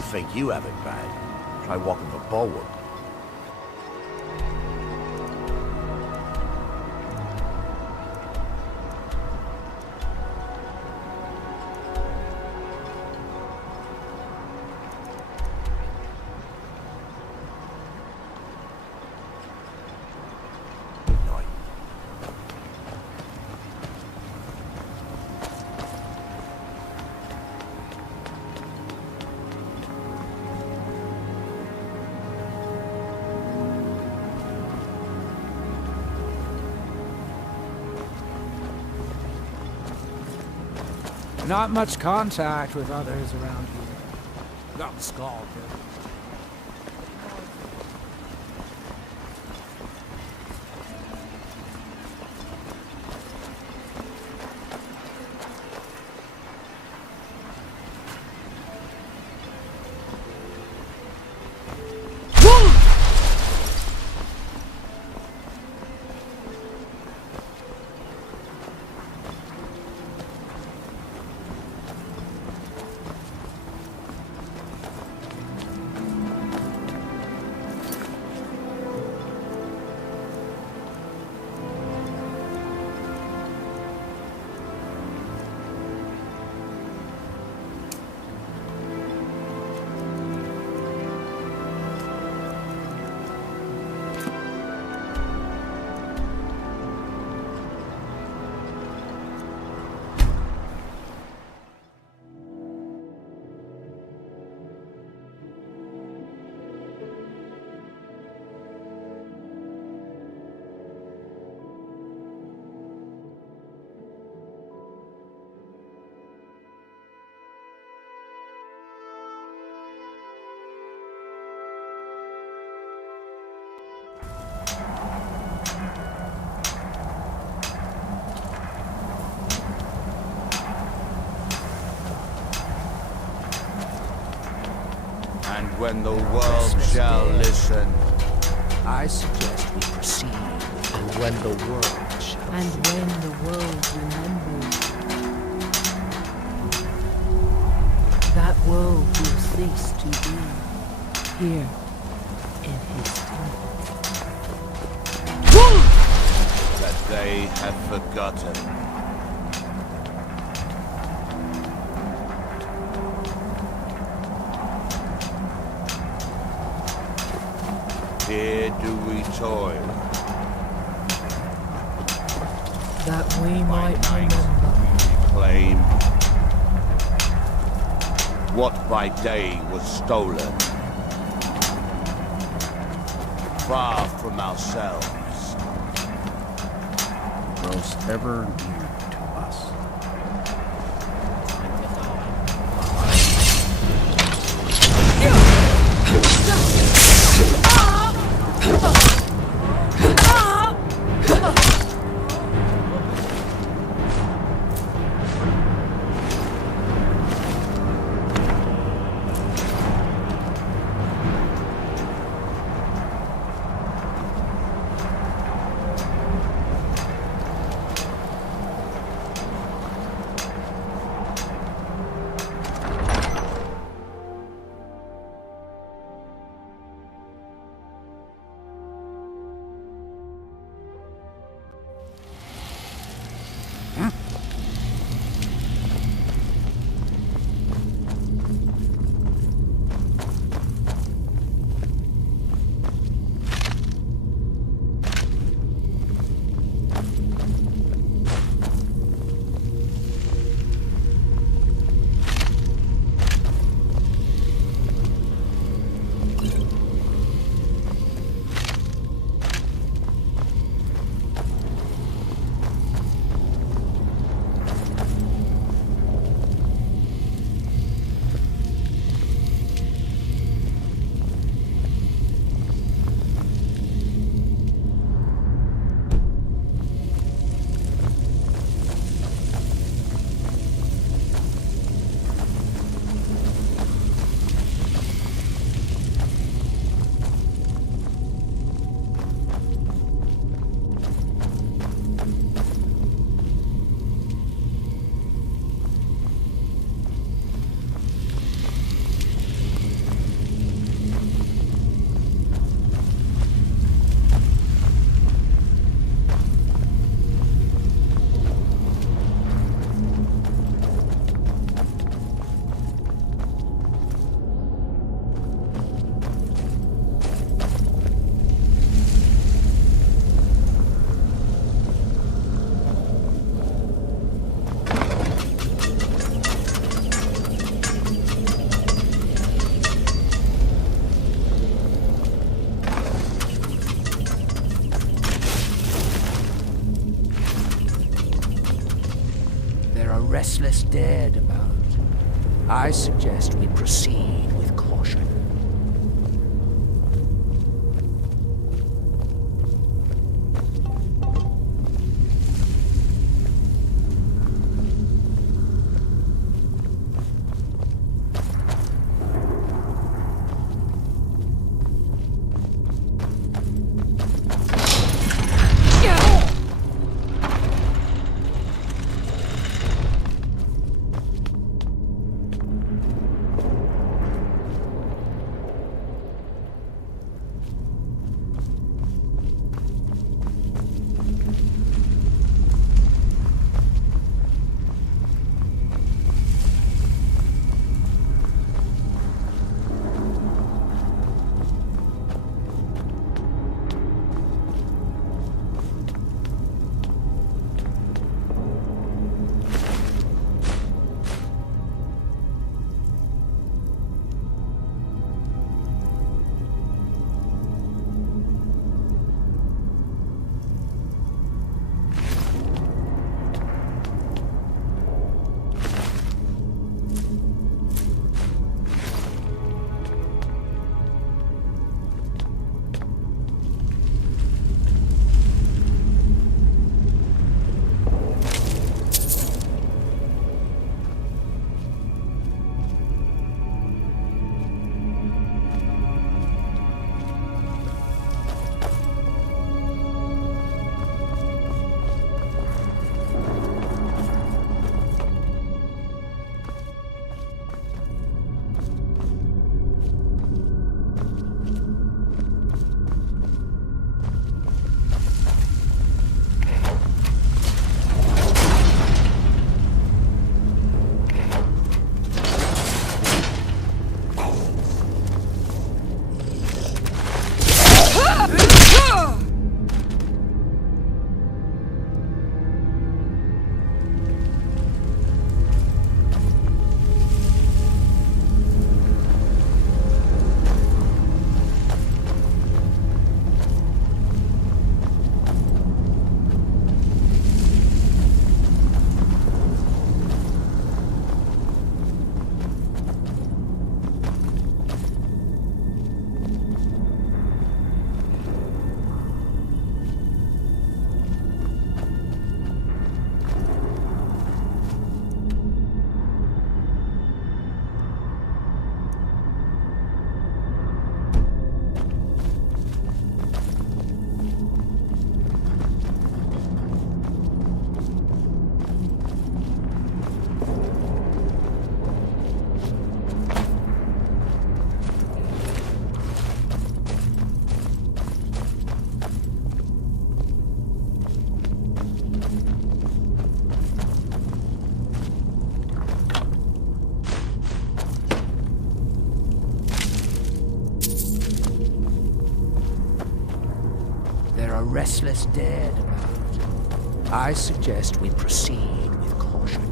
You think you have it bad? Try walking the bulwark. not much contact with others around here. Got scalded. When the world shall listen. I suggest we proceed. And when the world shall. And when the world remembers. That world will cease to be here in his temple. That they have forgotten. Here do we toil. that we might remember. Claim what by day was stolen, far from ourselves, grows ever nearer to us. Restless dead about. I suggest we proceed with caution. restless dead about. I suggest we proceed with caution.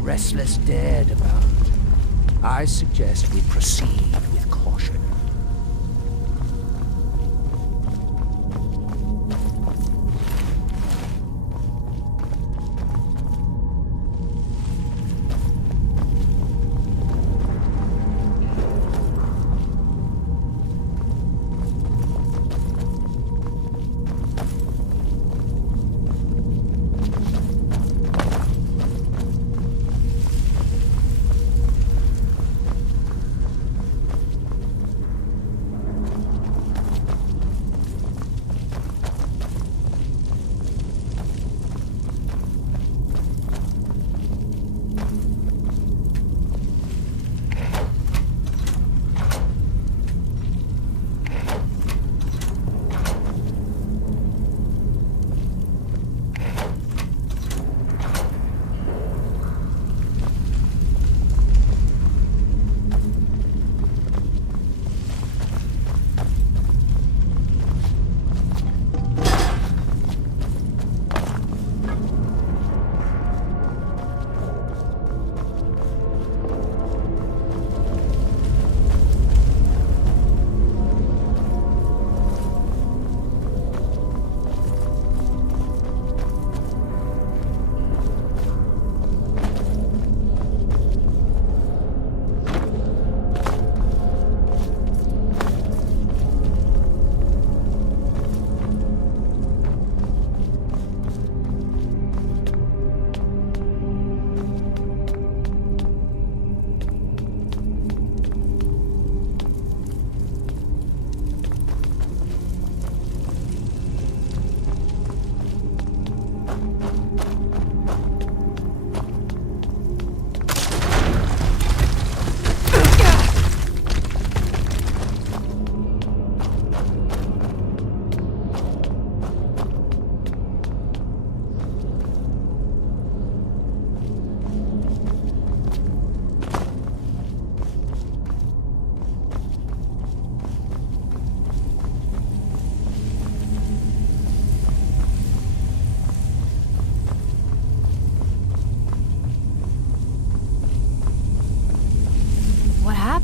Restless dead about. I suggest we proceed with caution.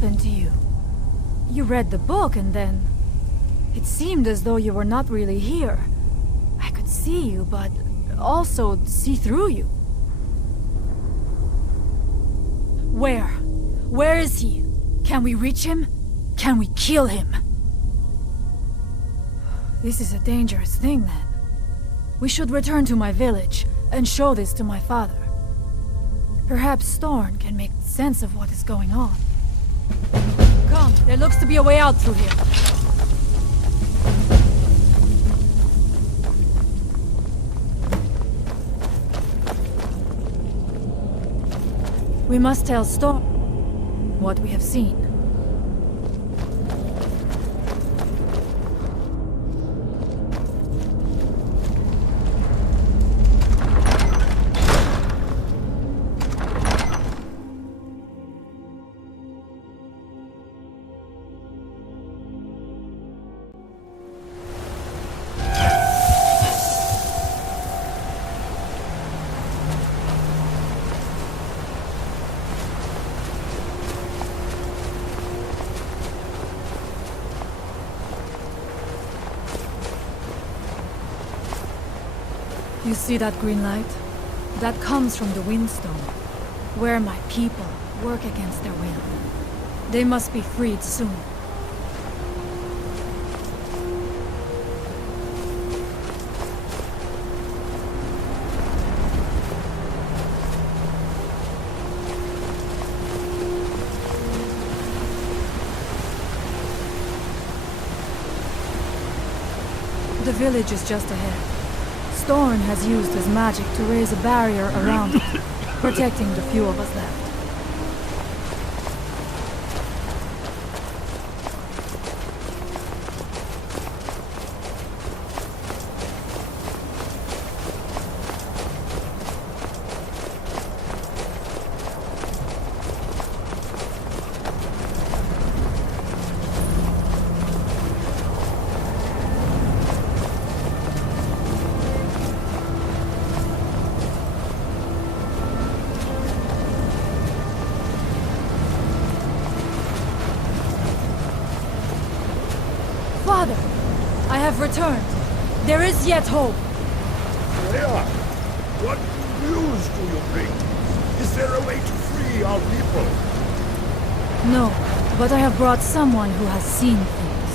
happened to you? You read the book and then... It seemed as though you were not really here. I could see you, but also see through you. Where? Where is he? Can we reach him? Can we kill him? This is a dangerous thing, then. We should return to my village and show this to my father. Perhaps Thorn can make sense of what is going on. Come, there looks to be a way out through here. We must tell Storm what we have seen. You see that green light? That comes from the Windstone, where my people work against their will. They must be freed soon. The village is just ahead. Storn has used his magic to raise a barrier around it, protecting the few of us left. Father, I have returned. There is yet hope. Freya, what news do you bring? Is there a way to free our people? No, but I have brought someone who has seen things.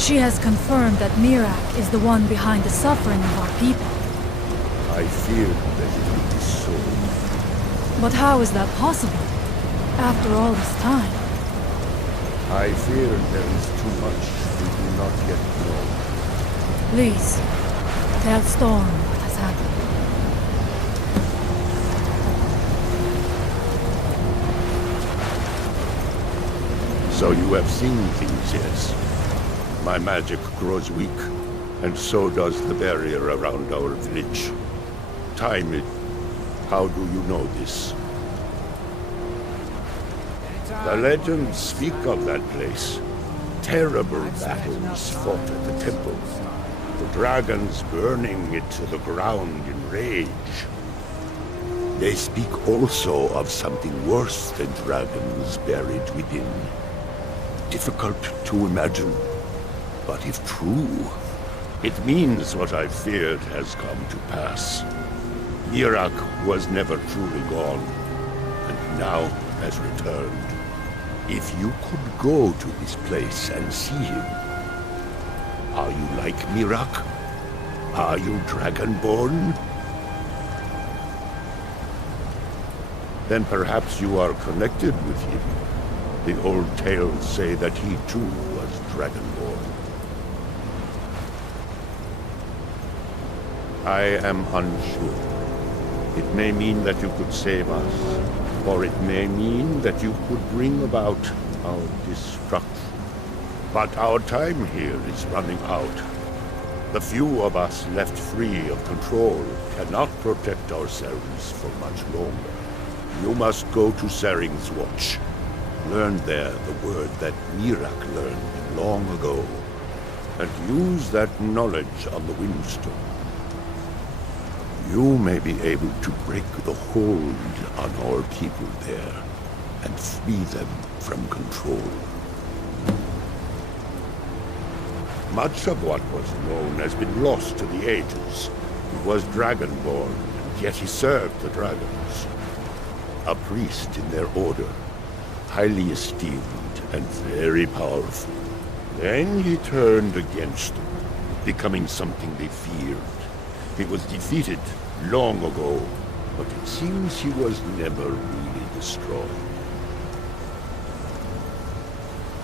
She has confirmed that Mirak is the one behind the suffering of our people. I feared that it would be so. But how is that possible? After all this time? I fear there is too much we do not yet know. Please, tell Storm what has happened. So you have seen things, yes. My magic grows weak, and so does the barrier around our village. Time it. How do you know this? The legends speak of that place. Terrible battles fought at the temple. The dragons burning it to the ground in rage. They speak also of something worse than dragons buried within. Difficult to imagine, but if true, it means what I feared has come to pass. Mirak was never truly gone, and now has returned. If you could go to this place and see him, are you like Mirak? Are you Dragonborn? Then perhaps you are connected with him. The old tales say that he too was Dragonborn. I am unsure. It may mean that you could save us, or it may mean that you could bring about our destruction. But our time here is running out. The few of us left free of control cannot protect ourselves for much longer. You must go to Sering's Watch. Learn there the word that Mirak learned long ago, and use that knowledge on the Windstone. You may be able to break the hold on our people there. and free them from control. Much of what was known has been lost to the ages. He was dragonborn, and yet he served the dragons. A priest in their order, highly esteemed and very powerful. Then he turned against them, becoming something they feared. He was defeated long ago, but it seems he was never really destroyed.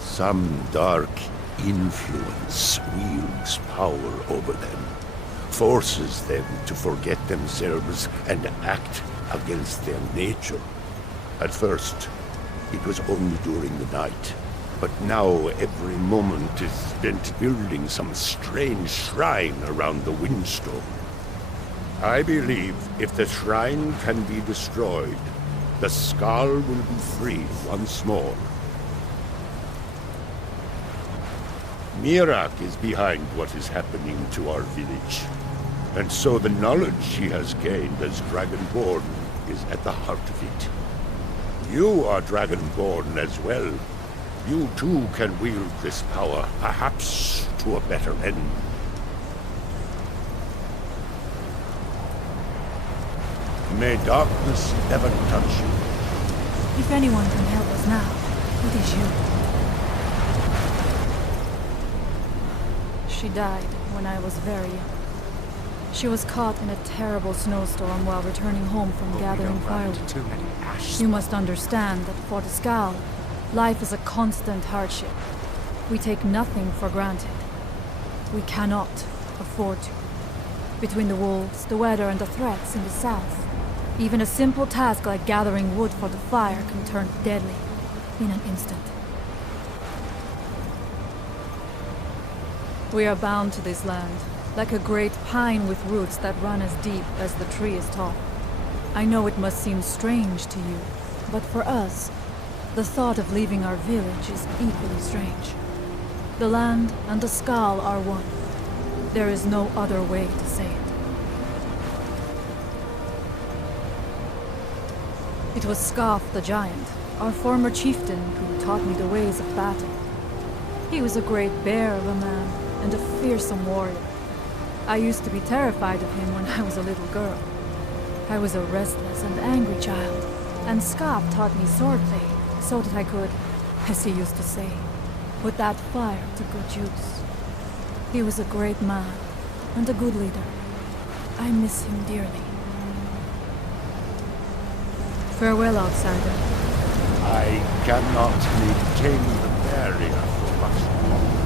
Some dark influence wields power over them, forces them to forget themselves and act against their nature. At first, it was only during the night, but now every moment is spent building some strange shrine around the Windstone. I believe if the shrine can be destroyed, the Skull will be freed once more. Mirak is behind what is happening to our village, and so the knowledge she has gained as Dragonborn is at the heart of it. You are Dragonborn as well. You too can wield this power, perhaps to a better end. May darkness never touch you. If anyone can help us now, it is you. She died when I was very young. She was caught in a terrible snowstorm while returning home from gathering firewood. You must understand that for the Skull, life is a constant hardship. We take nothing for granted. We cannot afford to. Between the wolves, the weather, and the threats in the south, even a simple task like gathering wood for the fire can turn deadly in an instant. We are bound to this land, like a great pine with roots that run as deep as the tree is tall. I know it must seem strange to you, but for us, the thought of leaving our village is equally strange. The land and the Skull are one. There is no other way to say it. It was Scarf the Giant, our former chieftain, who taught me the ways of battle. He was a great bear of a man, and a fearsome warrior. I used to be terrified of him when I was a little girl. I was a restless and angry child, and Scarf taught me swordplay, so that I could, as he used to say, put that fire to good use. He was a great man, and a good leader. I miss him dearly. Farewell, outsider. I cannot maintain the barrier for much longer.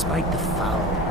despite the foul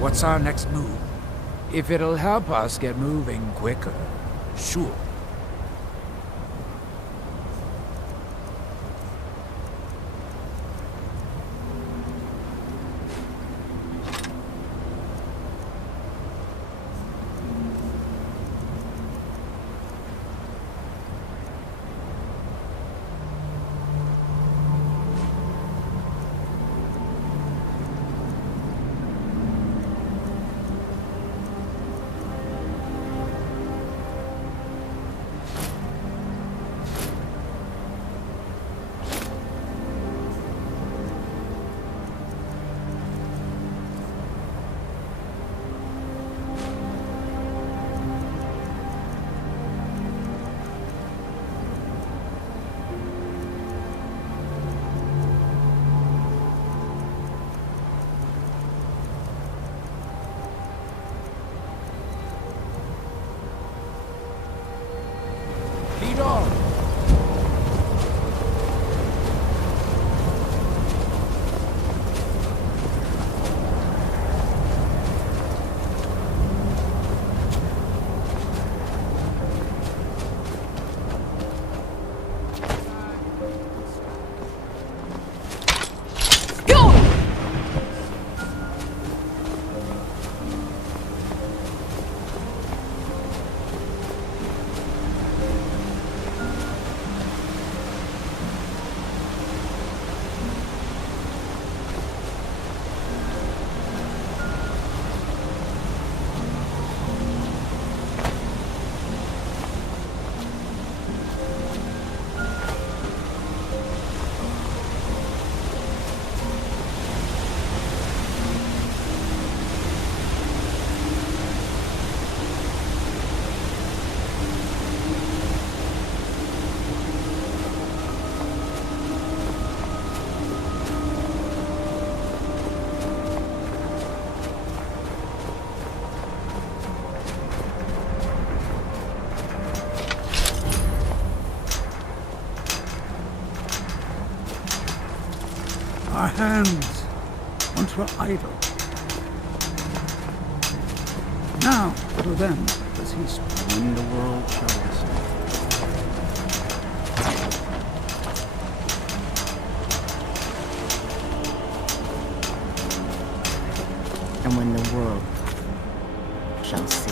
What's our next move? If it'll help us get moving quicker, sure. Our hands once were idle. Now, through them, does he spin the world, shall we say? And when the world shall see.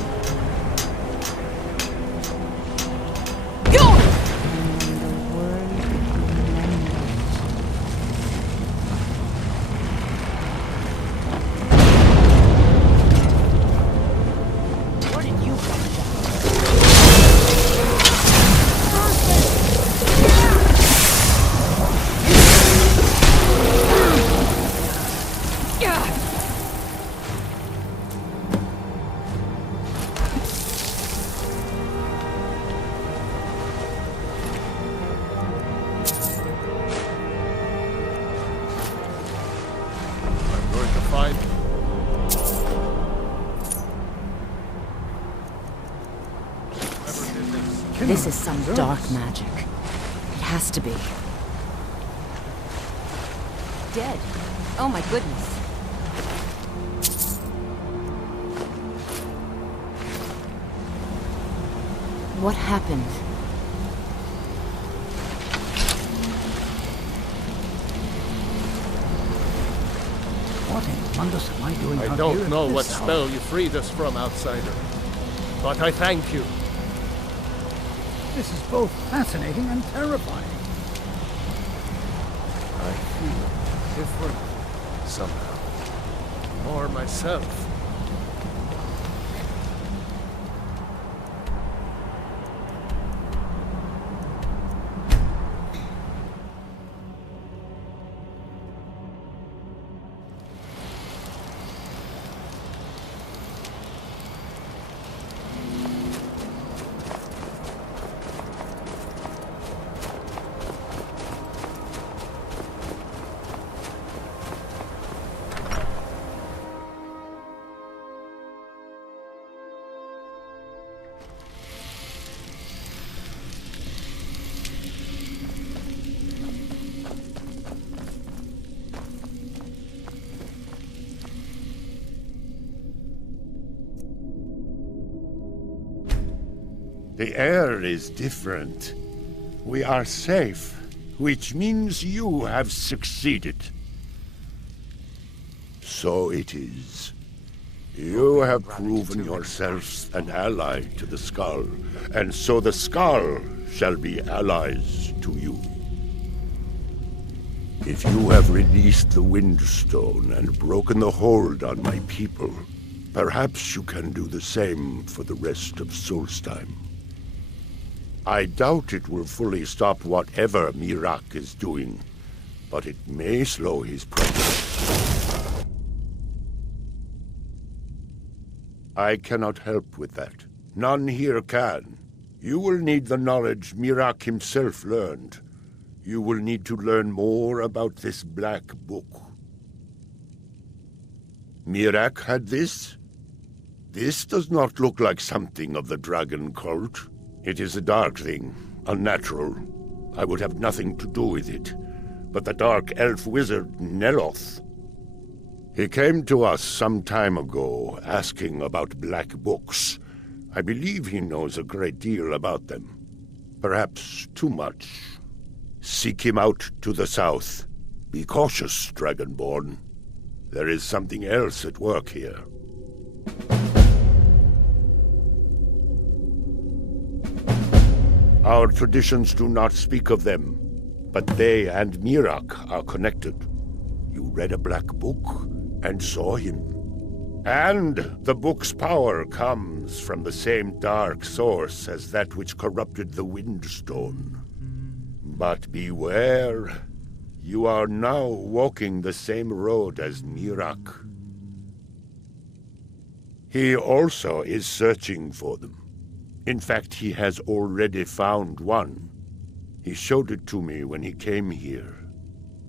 This is some dark magic. It has to be. Dead. Oh my goodness. What happened? What in Mundus am I doing? I don't know what spell you freed us from, outsider. But I thank you. This is both fascinating and terrifying. I feel different somehow. More myself. The air is different. We are safe, which means you have succeeded. So it is. You have proven yourselves an ally to the Skull, and so the Skull shall be allies to you. If you have released the Windstone and broken the hold on my people, perhaps you can do the same for the rest of Solstheim. I doubt it will fully stop whatever Miraak is doing, but it may slow his progress. I cannot help with that. None here can. You will need the knowledge Miraak himself learned. You will need to learn more about this black book. Miraak had this? This does not look like something of the dragon cult. It is a dark thing, unnatural. I would have nothing to do with it. But the dark elf wizard Neloth. He came to us some time ago, asking about black books. I believe he knows a great deal about them. Perhaps too much. Seek him out to the south. Be cautious, Dragonborn. There is something else at work here. Our traditions do not speak of them, but they and Miraak are connected. You read a black book and saw him. And the book's power comes from the same dark source as that which corrupted the Windstone. But beware, you are now walking the same road as Miraak. He also is searching for them. In fact, he has already found one. He showed it to me when he came here.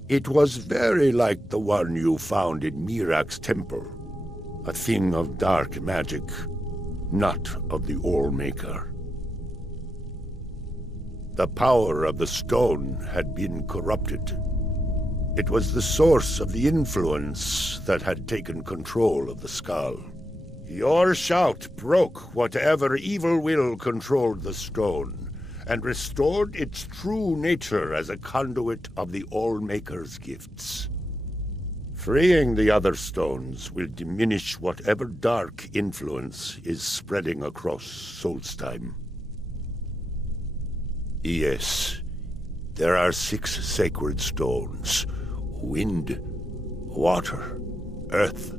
It was very like the one you found in Miraak's temple. A thing of dark magic, not of the All-Maker. The power of the stone had been corrupted. It was the source of the influence that had taken control of the skull. Your shout broke whatever evil will controlled the stone, and restored its true nature as a conduit of the All-Maker's gifts. Freeing the other stones will diminish whatever dark influence is spreading across Solstheim. Yes, there are 6 sacred stones: wind, water, earth,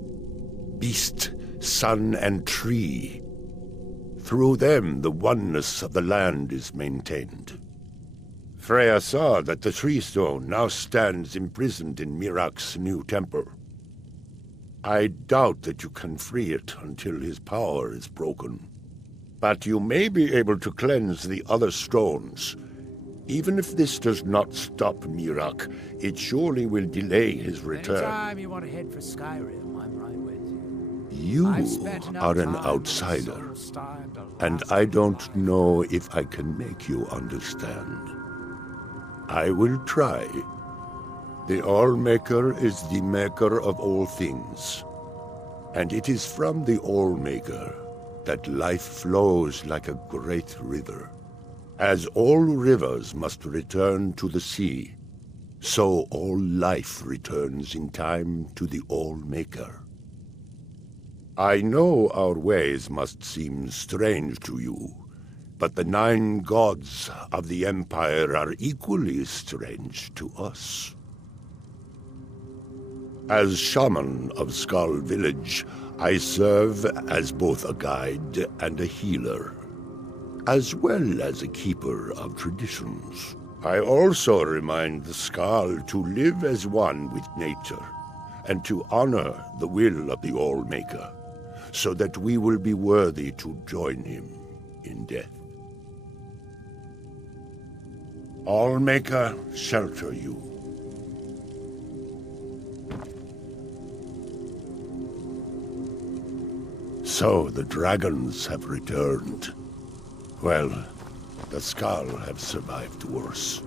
beast, sun, and tree. Through them, the oneness of the land is maintained. Freya saw that the tree stone now stands imprisoned in Mirak's new temple. I doubt that you can free it until his power is broken. But you may be able to cleanse the other stones. Even if this does not stop Mirak, it surely will delay his return. Anytime you want to head for Skyrim, I'm right with you. You are an outsider, and I don't know if I can make you understand. I will try. The All-Maker is the maker of all things, and it is from the All-Maker that life flows like a great river. As all rivers must return to the sea, so all life returns in time to the All-Maker. I know our ways must seem strange to you, but the 9 gods of the Empire are equally strange to us. As shaman of Skull Village, I serve as both a guide and a healer, as well as a keeper of traditions. I also remind the Skull to live as one with nature, and to honor the will of the All-Maker, so that we will be worthy to join him in death. All-Maker, shelter you. So the dragons have returned. Well, the Skull have survived worse.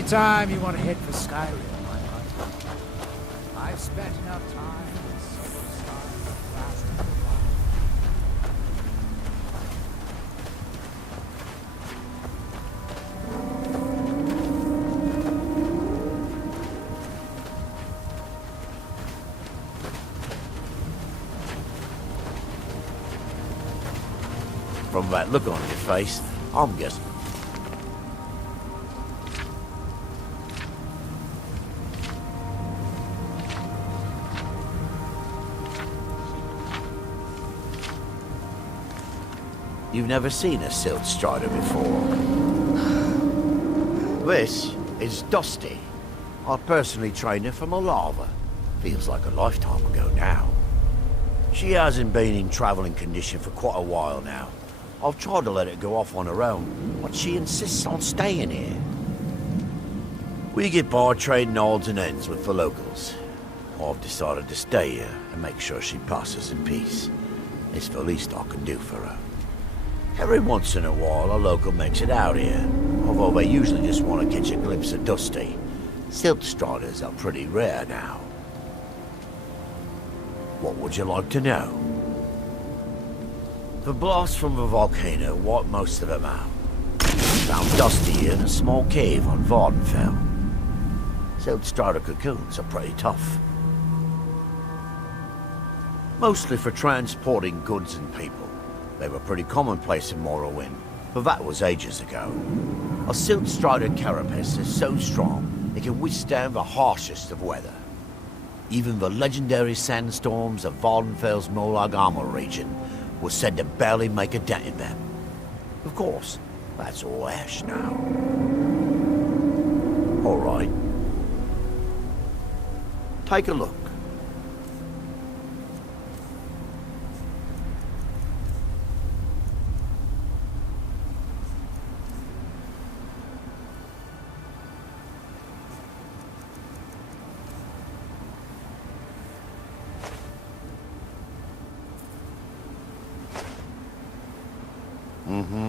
Anytime you want to head for Skyrim, I've spent enough time with Soulstar to last a while. From that look on your face, I'm guessing. You've never seen a Silt Strider before. This is Dusty. I personally trained her from a lava. Feels like a lifetime ago now. She hasn't been in traveling condition for quite a while now. I've tried to let it go off on her own, but she insists on staying here. We get by trading odds and ends with the locals. I've decided to stay here and make sure she passes in peace. It's the least I can do for her. Every once in a while, a local makes it out here, although they usually just want to catch a glimpse of Dusty. Silt Striders are pretty rare now. What would you like to know? The blast from the volcano wiped most of them out. Found Dusty in a small cave on Vardenfell. Silt Strider cocoons are pretty tough. Mostly for transporting goods and people. They were pretty commonplace in Morrowind, but that was ages ago. A Silt Strider carapace is so strong it can withstand the harshest of weather. Even the legendary sandstorms of Vardenfell's Molag Armor region was said to barely make a dent in them. Of course, that's all ash now. All right. Take a look. Mm-hmm.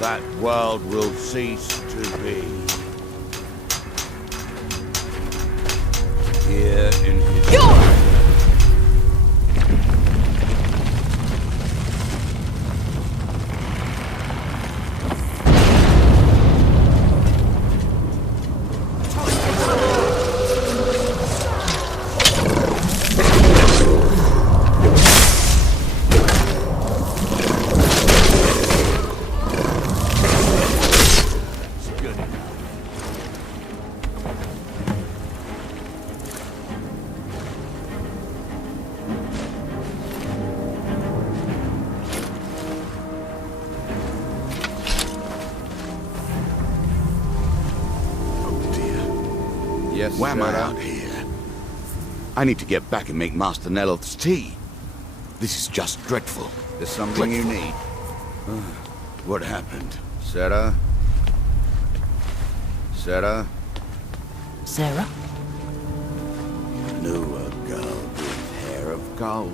That world will cease to be. Here in his... Why am I out here? I need to get back and make Master Nelloth's tea. This is just dreadful. There's something you need. What happened? Sarah? Sarah? Sarah? Knew a girl with hair of gold.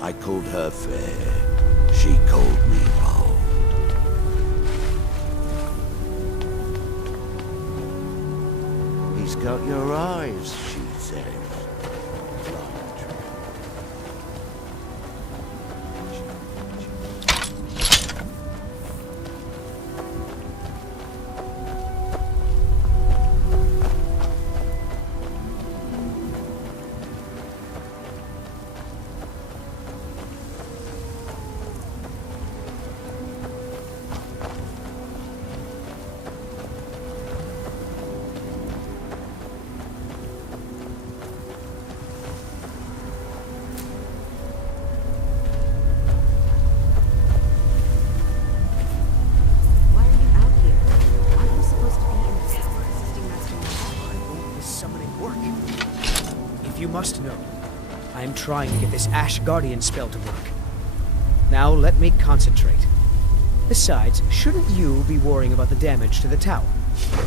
I called her fair. She called me bold. He's got your eyes, she says. trying to get this Ash Guardian spell to work. Now let me concentrate. Besides, shouldn't you be worrying about the damage to the tower?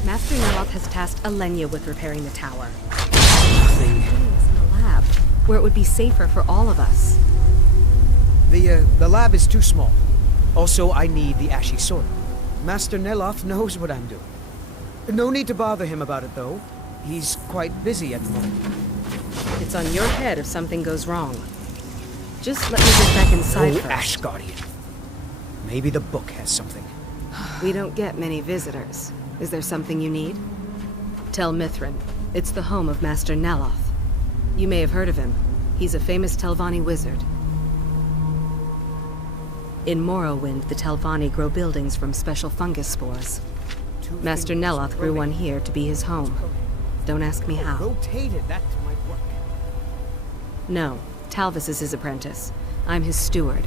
Master Neloth has tasked Alenia with repairing the tower. Nothing. In a lab, where it would be safer for all of us. The lab is too small. Also, I need the ashy soil. Master Neloth knows what I'm doing. No need to bother him about it, though. He's quite busy at the moment. It's on your head if something goes wrong. Just let me get back inside first. Ash Guardian. Maybe the book has something. We don't get many visitors. Is there something you need? Tel Mithryn. It's the home of Master Neloth. You may have heard of him. He's a famous Telvanni wizard. In Morrowind, the Telvanni grow buildings from special fungus spores. Master Neloth grew one here to be his home. Don't ask me how. Rotated, that might work. No, Talvis is his apprentice. I'm his steward.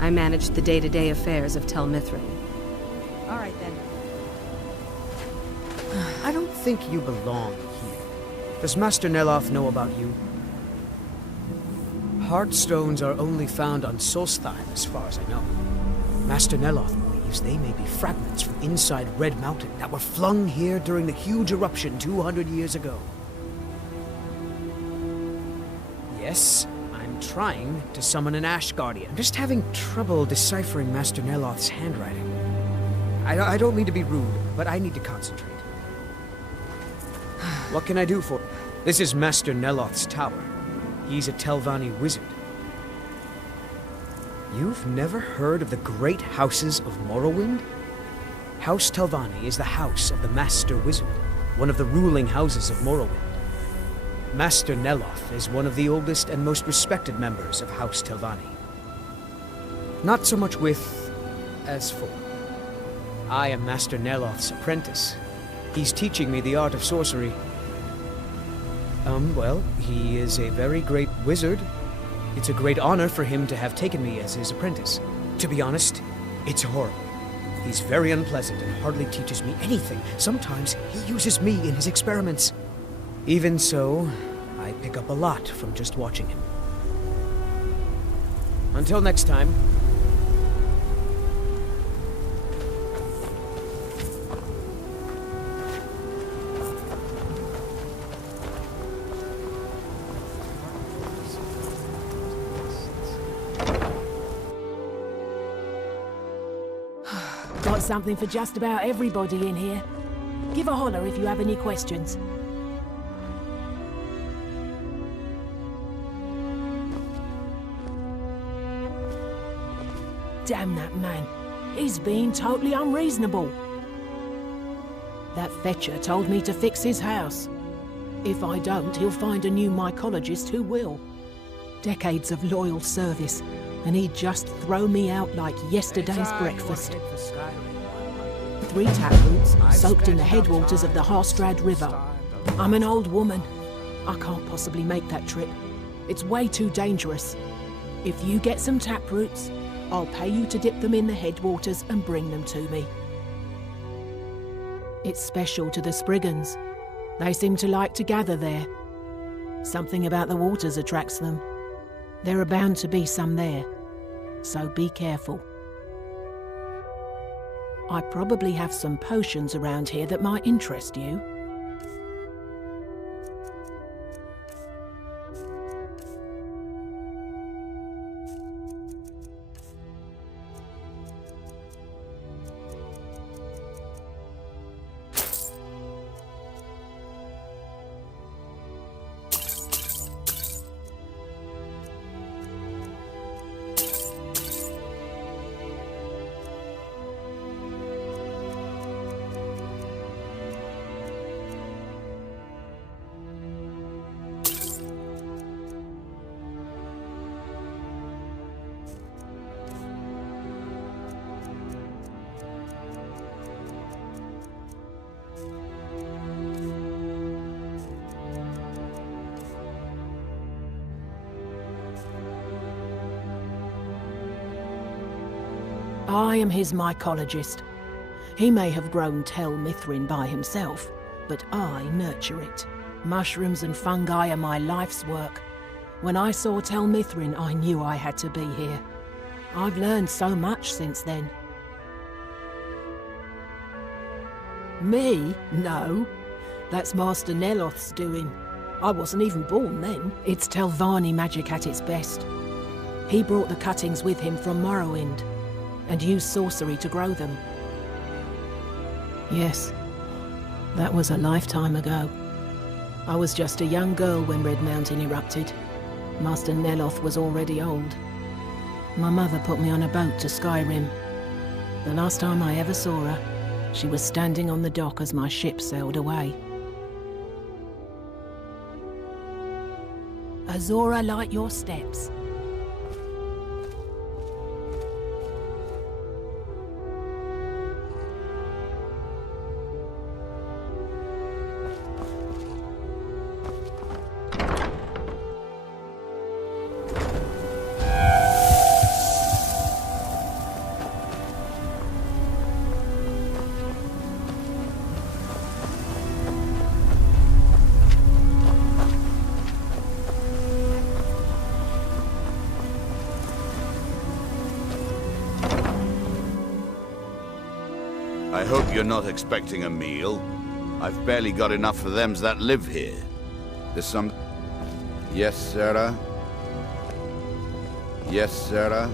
I manage the day-to-day affairs of Tel Mithryn. All right, then. I don't think you belong here. Does Master Neloth know about you? Heartstones are only found on Solstheim, as far as I know. Master Neloth believes they may be fragments from inside Red Mountain that were flung here during the huge eruption 200 years ago. Yes, I'm trying to summon an Ash Guardian. I'm just having trouble deciphering Master Neloth's handwriting. I don't mean to be rude, but I need to concentrate. What can I do for... This is Master Neloth's tower. He's a Telvanni wizard. You've never heard of the great houses of Morrowind? House Telvanni is the house of the Master Wizard, one of the ruling houses of Morrowind. Master Neloth is one of the oldest and most respected members of House Telvanni. Not so much with as for. I am Master Neloth's apprentice. He's teaching me the art of sorcery. Well, he is a very great wizard. It's a great honor for him to have taken me as his apprentice. To be honest, it's horrible. He's very unpleasant and hardly teaches me anything. Sometimes he uses me in his experiments. Even so, I pick up a lot from just watching him. Until next time. Got something for just about everybody in here. Give a holler if you have any questions. Damn that man. He's being totally unreasonable. That fetcher told me to fix his house. If I don't, he'll find a new mycologist who will. Decades of loyal service, and he'd just throw me out like yesterday's breakfast. 3 taproots soaked in the headwaters of the Harstrad River. I'm an old woman. I can't possibly make that trip. It's way too dangerous. If you get some taproots, I'll pay you to dip them in the headwaters and bring them to me. It's special to the Spriggans. They seem to like to gather there. Something about the waters attracts them. There are bound to be some there, so be careful. I probably have some potions around here that might interest you. I am his mycologist. He may have grown Tel Mithryn by himself, but I nurture it. Mushrooms and fungi are my life's work. When I saw Tel Mithrin, I knew I had to be here. I've learned so much since then. Me? No. That's Master Neloth's doing. I wasn't even born then. It's Telvanni magic at its best. He brought the cuttings with him from Morrowind, and used sorcery to grow them. Yes, that was a lifetime ago. I was just a young girl when Red Mountain erupted. Master Neloth was already old. My mother put me on a boat to Skyrim. The last time I ever saw her, she was standing on the dock as my ship sailed away. Azora, light your steps. I hope you're not expecting a meal. I've barely got enough for them that live here. There's some... Yes, Sarah? Yes, Sarah?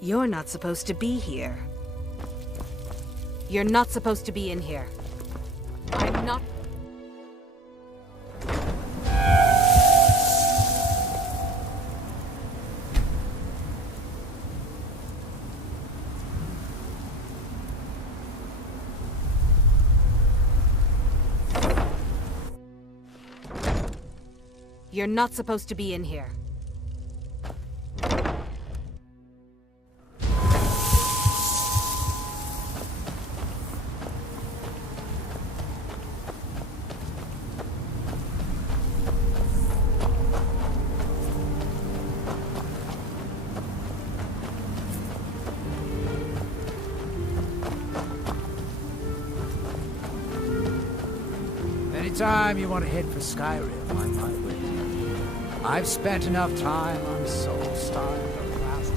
You're not supposed to be here. You're not supposed to be in here. I'm not... You're not supposed to be in here. Anytime you want to head for Skyrim, I'm right with you. I've spent enough time on Soulstar to last.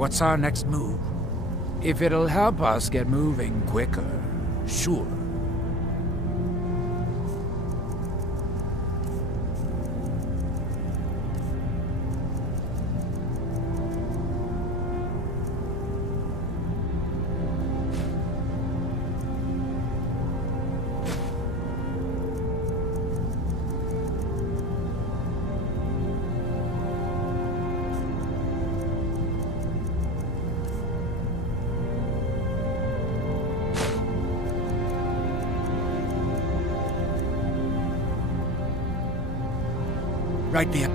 What's our next move? If it'll help us get moving quicker, sure. Right there.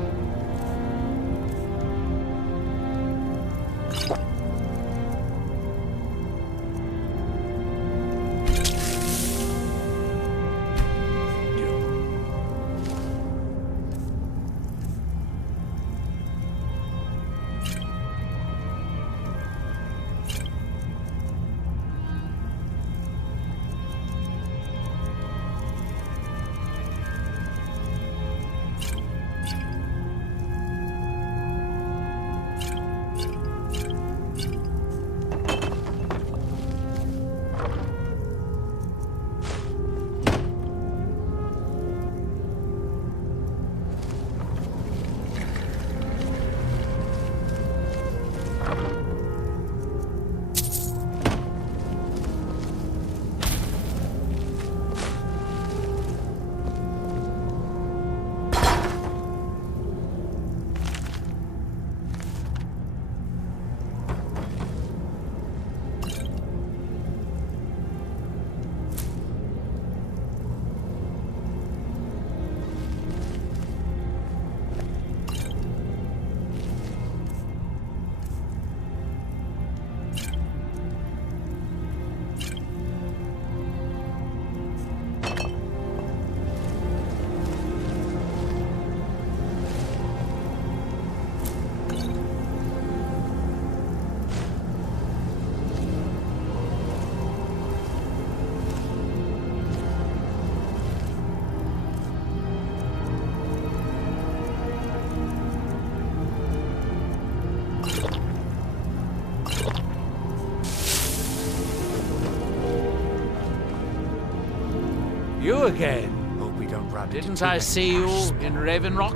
You again? Hope we don't run. Didn't I see you in Raven Rock?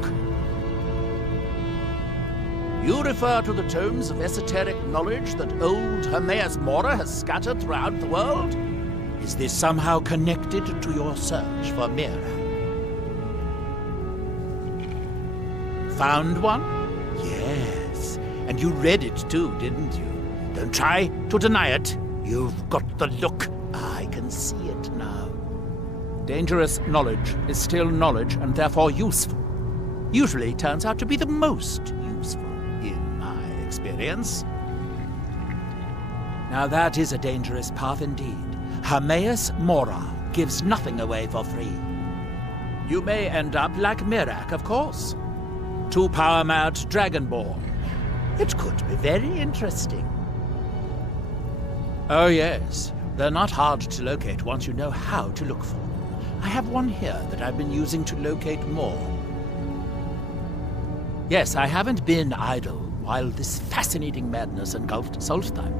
You refer to the tomes of esoteric knowledge that old Hermaeus Mora has scattered throughout the world? Is this somehow connected to your search for Mira? Found one? Yes. And you read it too, didn't you? Don't try to deny it. You've got the look. I can see it now. Dangerous knowledge is still knowledge and therefore useful. Usually turns out to be the most useful, in my experience. Now that is a dangerous path indeed. Hermaeus Mora gives nothing away for free. You may end up like Mirak, of course. Too power-mad Dragonborn. It could be very interesting. Oh yes, they're not hard to locate once you know how to look for them. I have one here that I've been using to locate more. Yes, I haven't been idle while this fascinating madness engulfed Solstheim.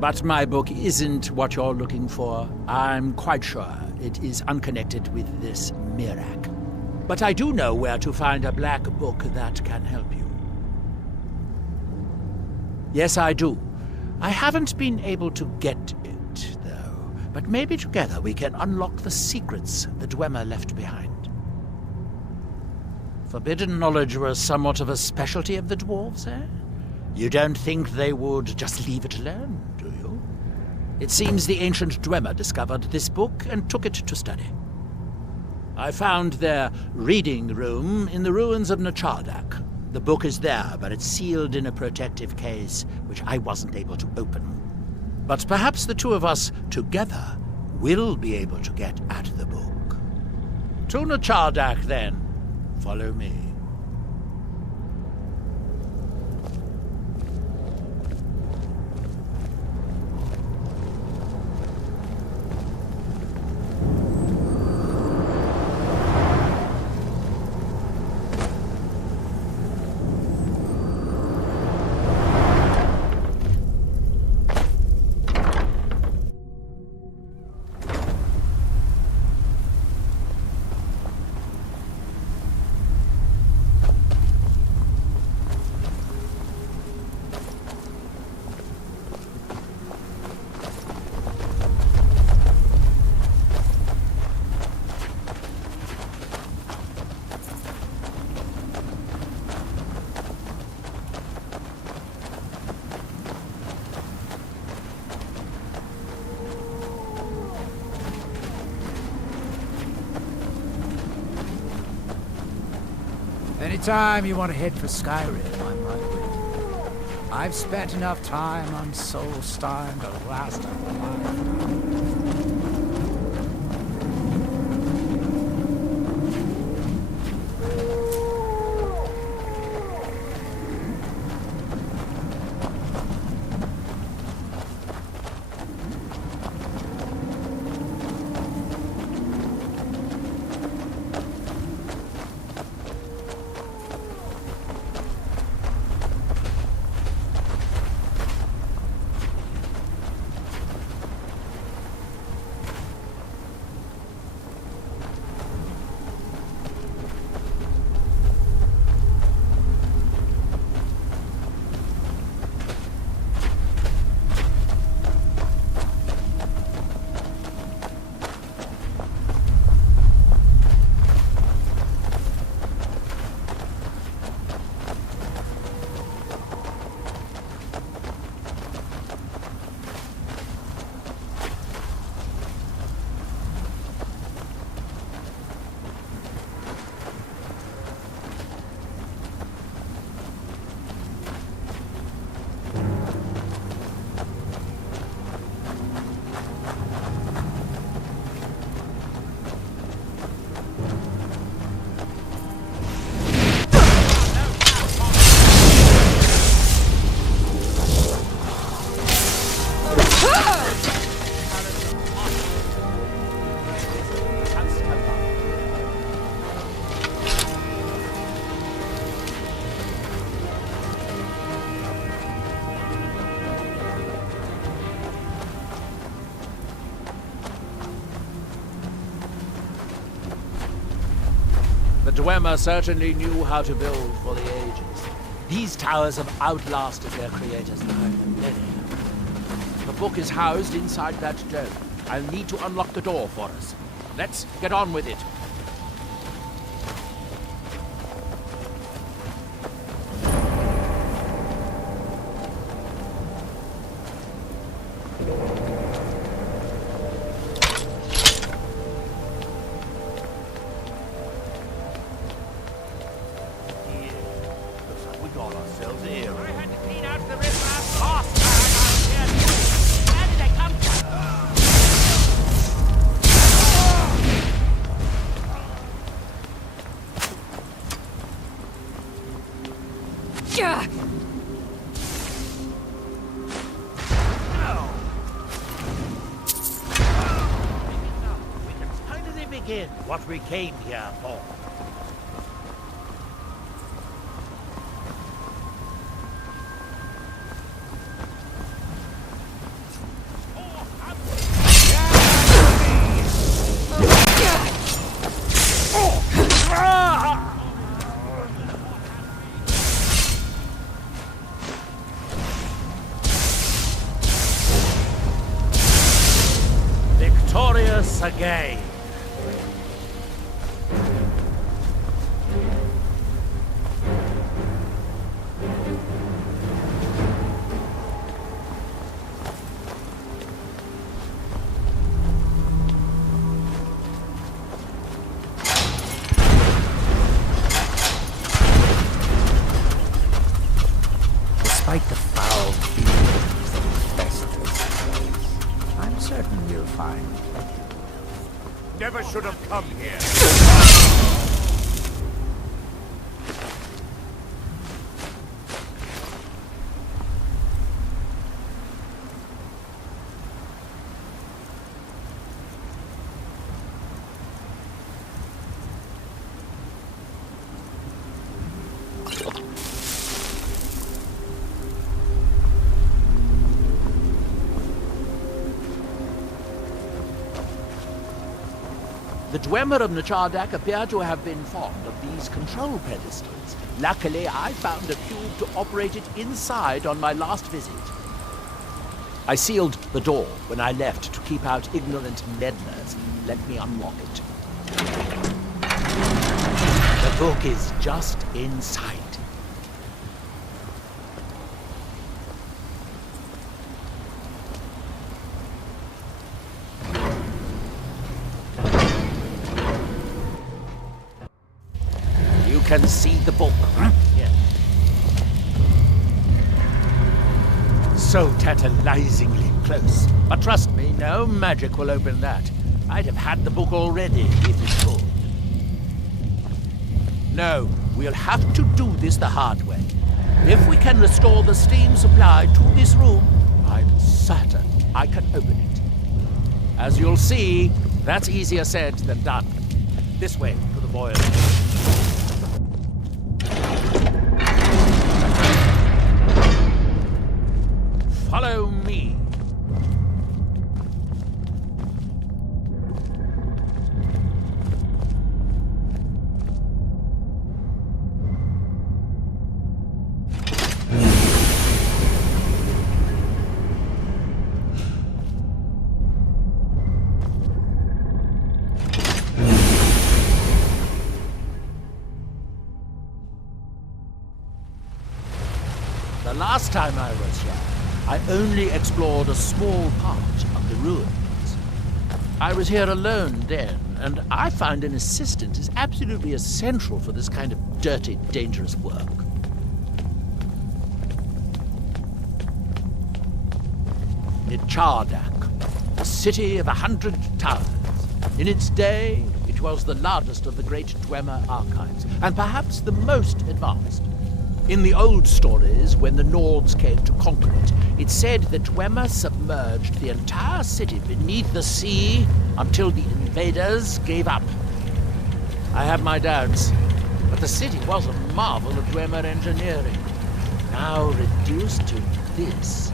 But my book isn't what you're looking for. I'm quite sure it is unconnected with this Mirak. But I do know where to find a black book that can help you. Yes, I do. I haven't been able to get it, though. But maybe together we can unlock the secrets the Dwemer left behind. Forbidden knowledge was somewhat of a specialty of the dwarves, eh? You don't think they would just leave it alone, do you? It seems the ancient Dwemer discovered this book and took it to study. I found their reading room in the ruins of Nachardak. The book is there, but it's sealed in a protective case, which I wasn't able to open. But perhaps the two of us, together, will be able to get at the book. To Nachardak, then. Follow me. Anytime you want to head for Skyrim, I'm right with you. I've spent enough time on Soulstein to last a lifetime. The Dwemer certainly knew how to build for the ages. These towers have outlasted their creators by millennia. The book is housed inside that dome. I'll need to unlock the door for us. Let's get on with it. What we came here for. Victorious again. Despite the foul feelings that infest this place, I'm certain we'll find plenty. Never should have come here. The Dwemer of Nachardak appear to have been fond of these control pedestals. Luckily, I found a cube to operate it inside on my last visit. I sealed the door when I left to keep out ignorant meddlers. Let me unlock it. The book is just inside. can see the book. Here. So tantalizingly close. But trust me, no magic will open that. I'd have had the book already if it could. No, we'll have to do this the hard way. If we can restore the steam supply to this room, I'm certain I can open it. As you'll see, that's easier said than done. This way to the boiler. Follow me. The last time I was here, I only explored a small part of the ruins. I was here alone then, and I find an assistant is absolutely essential for this kind of dirty, dangerous work. Nichardak, a city of 100 towers. In its day, it was the largest of the great Dwemer archives, and perhaps the most advanced. In the old stories, when the Nords came to conquer it, it's said that Dwemer submerged the entire city beneath the sea until the invaders gave up. I have my doubts, but the city was a marvel of Dwemer engineering, now reduced to this.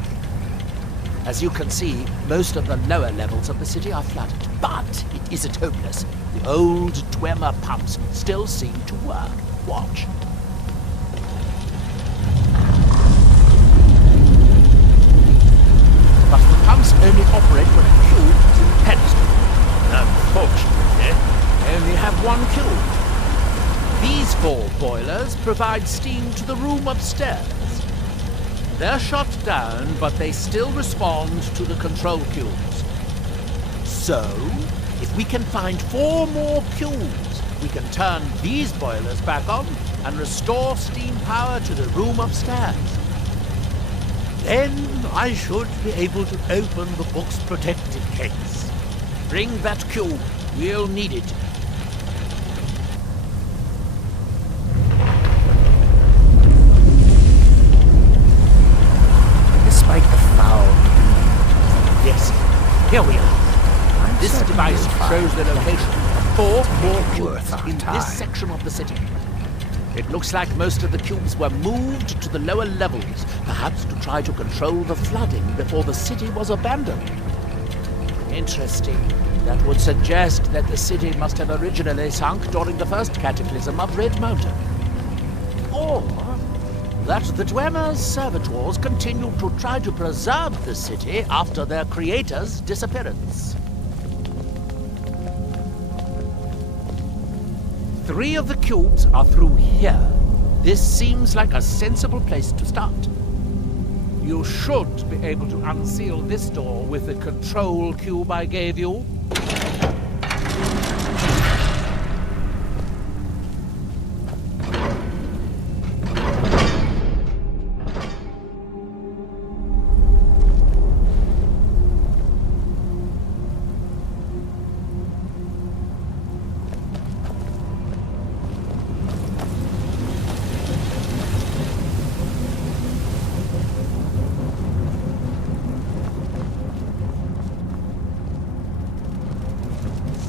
As you can see, most of the lower levels of the city are flooded, but it isn't hopeless. The old Dwemer pumps still seem to work. Watch. But the pumps only operate when a cube is in the pedestal. Unfortunately, they only have one cube. These 4 boilers provide steam to the room upstairs. They're shut down, but they still respond to the control cubes. So, if we can find 4 more cubes, we can turn these boilers back on and restore steam power to the room upstairs. Then I should be able to open the book's protected case. Bring that cube. We'll need it. Despite the foul... Yes, here we are. This device shows the location of 4 more cubes in this section of the city. It looks like most of the cubes were moved to the lower levels, perhaps to try to control the flooding before the city was abandoned. Interesting. That would suggest that the city must have originally sunk during the first cataclysm of Red Mountain. Or that the Dwemer's servitors continued to try to preserve the city after their creator's disappearance. 3 of the cubes are through here. This seems like a sensible place to start. You should be able to unseal this door with the control cube I gave you.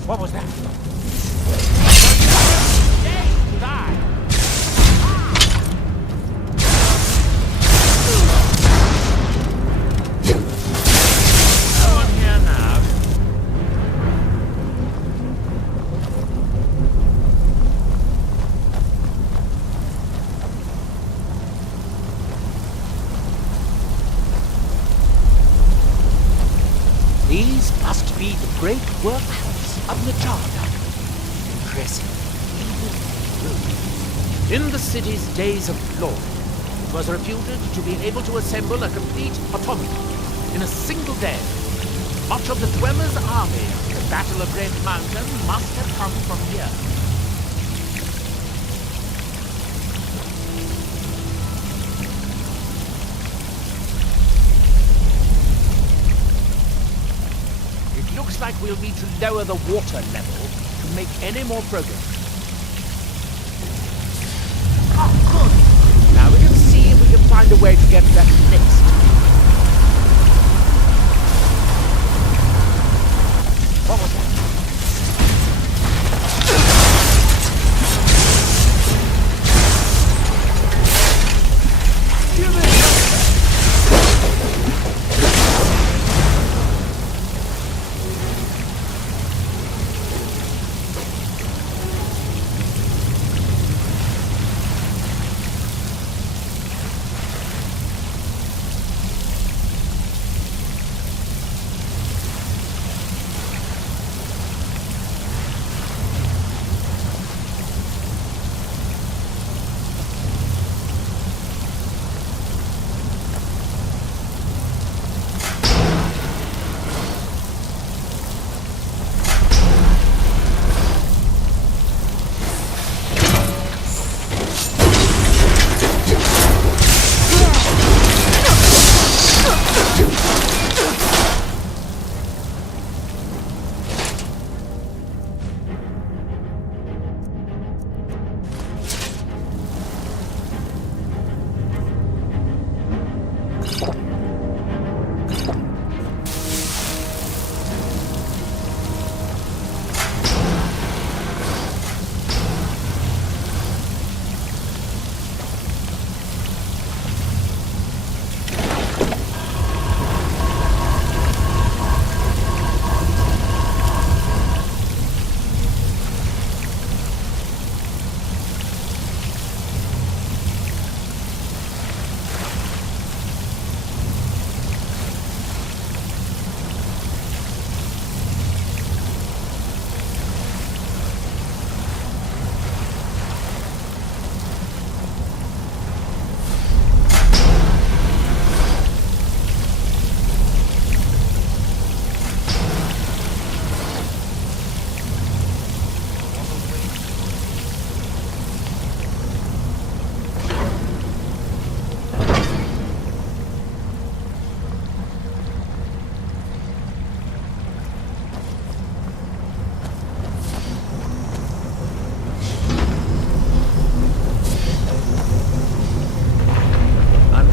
What was that? No one here now. These must be the great workhouse of Nichardak. Impressive, even in the city's days of glory, it was reputed to be able to assemble a complete autonomy in a single day. Much of the Dwemer's army at the Battle of Red Mountain must have come from here. like we'll need to lower the water level to make any more progress. Oh, good. Now we can see if we can find a way to get that next. What was that?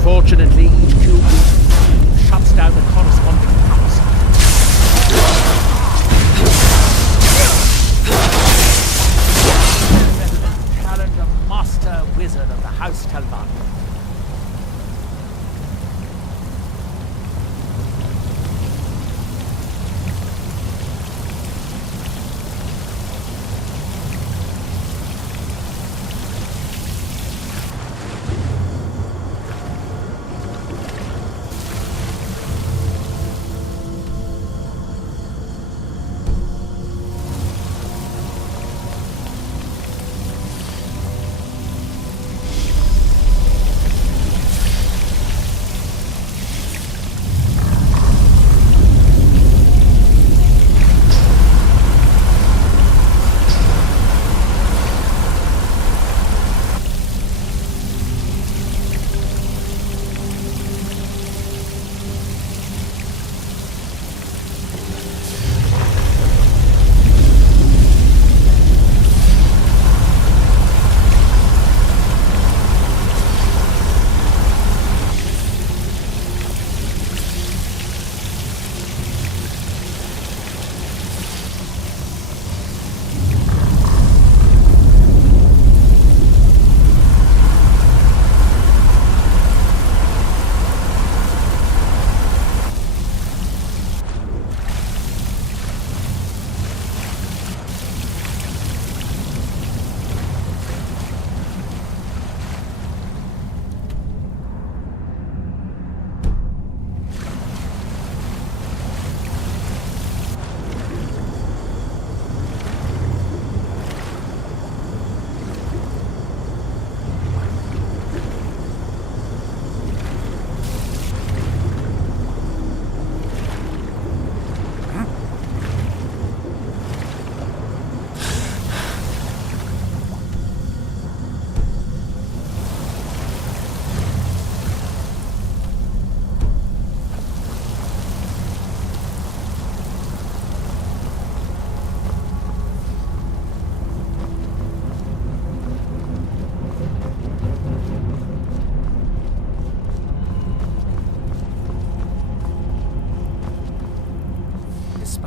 Unfortunately, each cube shuts down the corresponding house. Challenge a master wizard of the House Talvan.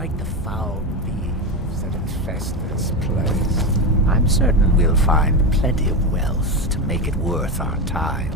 fight the foul thieves that infest this place. I'm certain we'll find plenty of wealth to make it worth our time.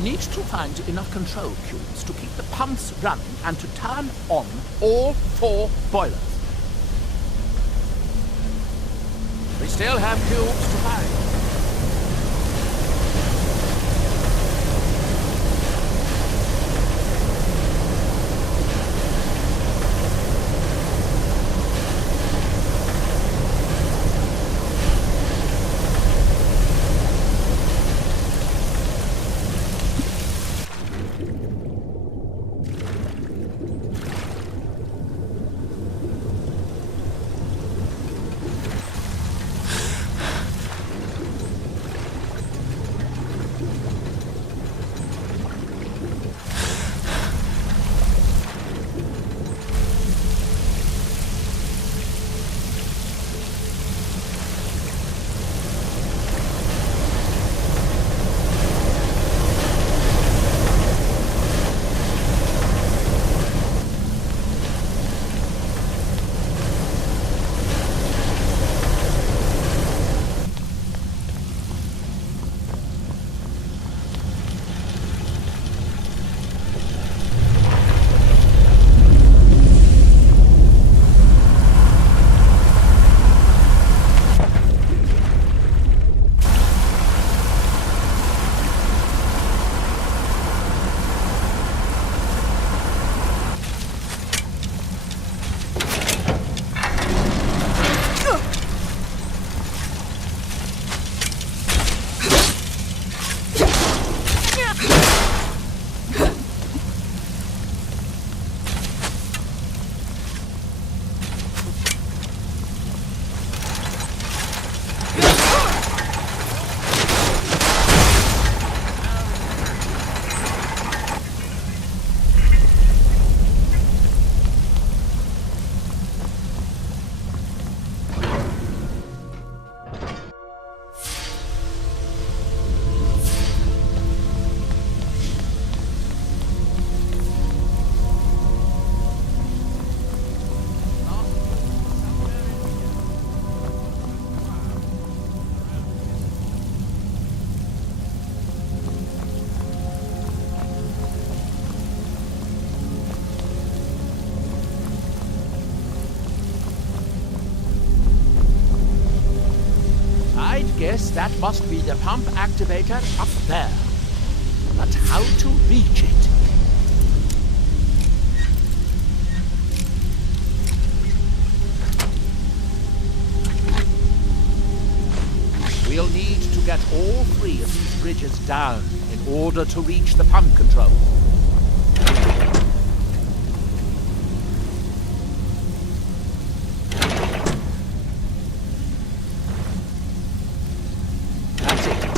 We need to find enough control cubes to keep the pumps running and to turn on all 4 boilers. We still have cubes to find. Guess that must be the pump activator up there. But how to reach it? We'll need to get all 3 of these bridges down in order to reach the pump control.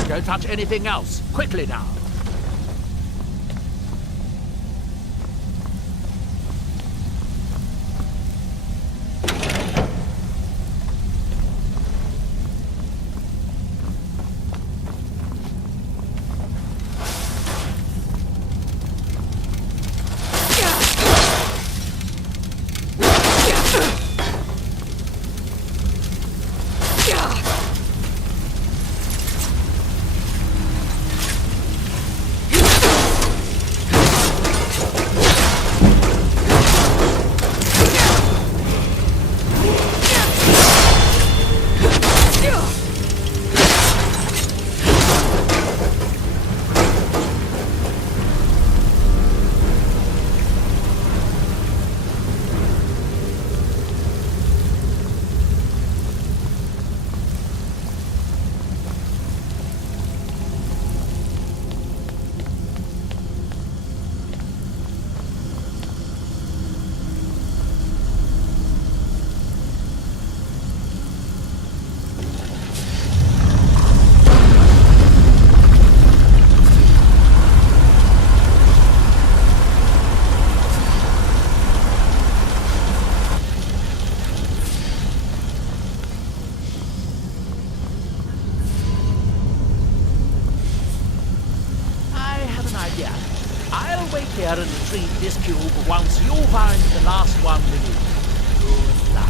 Don't touch anything else. Quickly now. here and retrieve this cube once you find the last one we need. Good luck.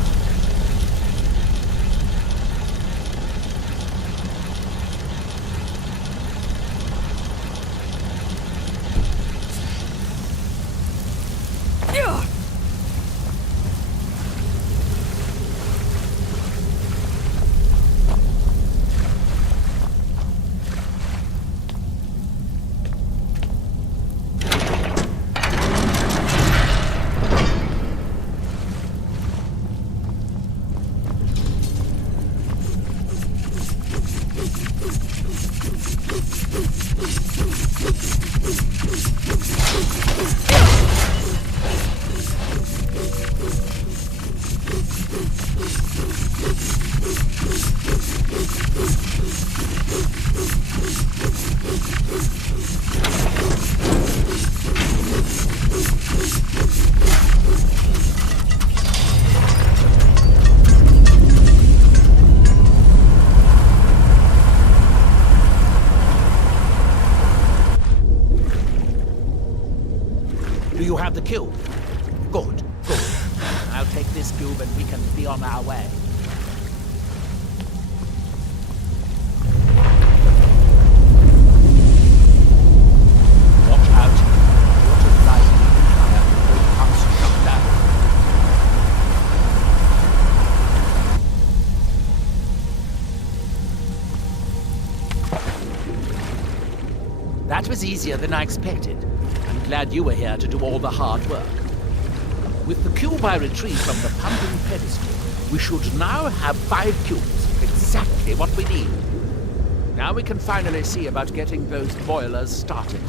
Do you have the cube? Good, good. I'll take this cube and we can be on our way. Watch out. Water rising even higher before it comes shut down. That was easier than I expected. I'm glad you were here to do all the hard work. With the cube I retrieved from the pumping pedestal, we should now have 5 cubes, exactly what we need. Now we can finally see about getting those boilers started.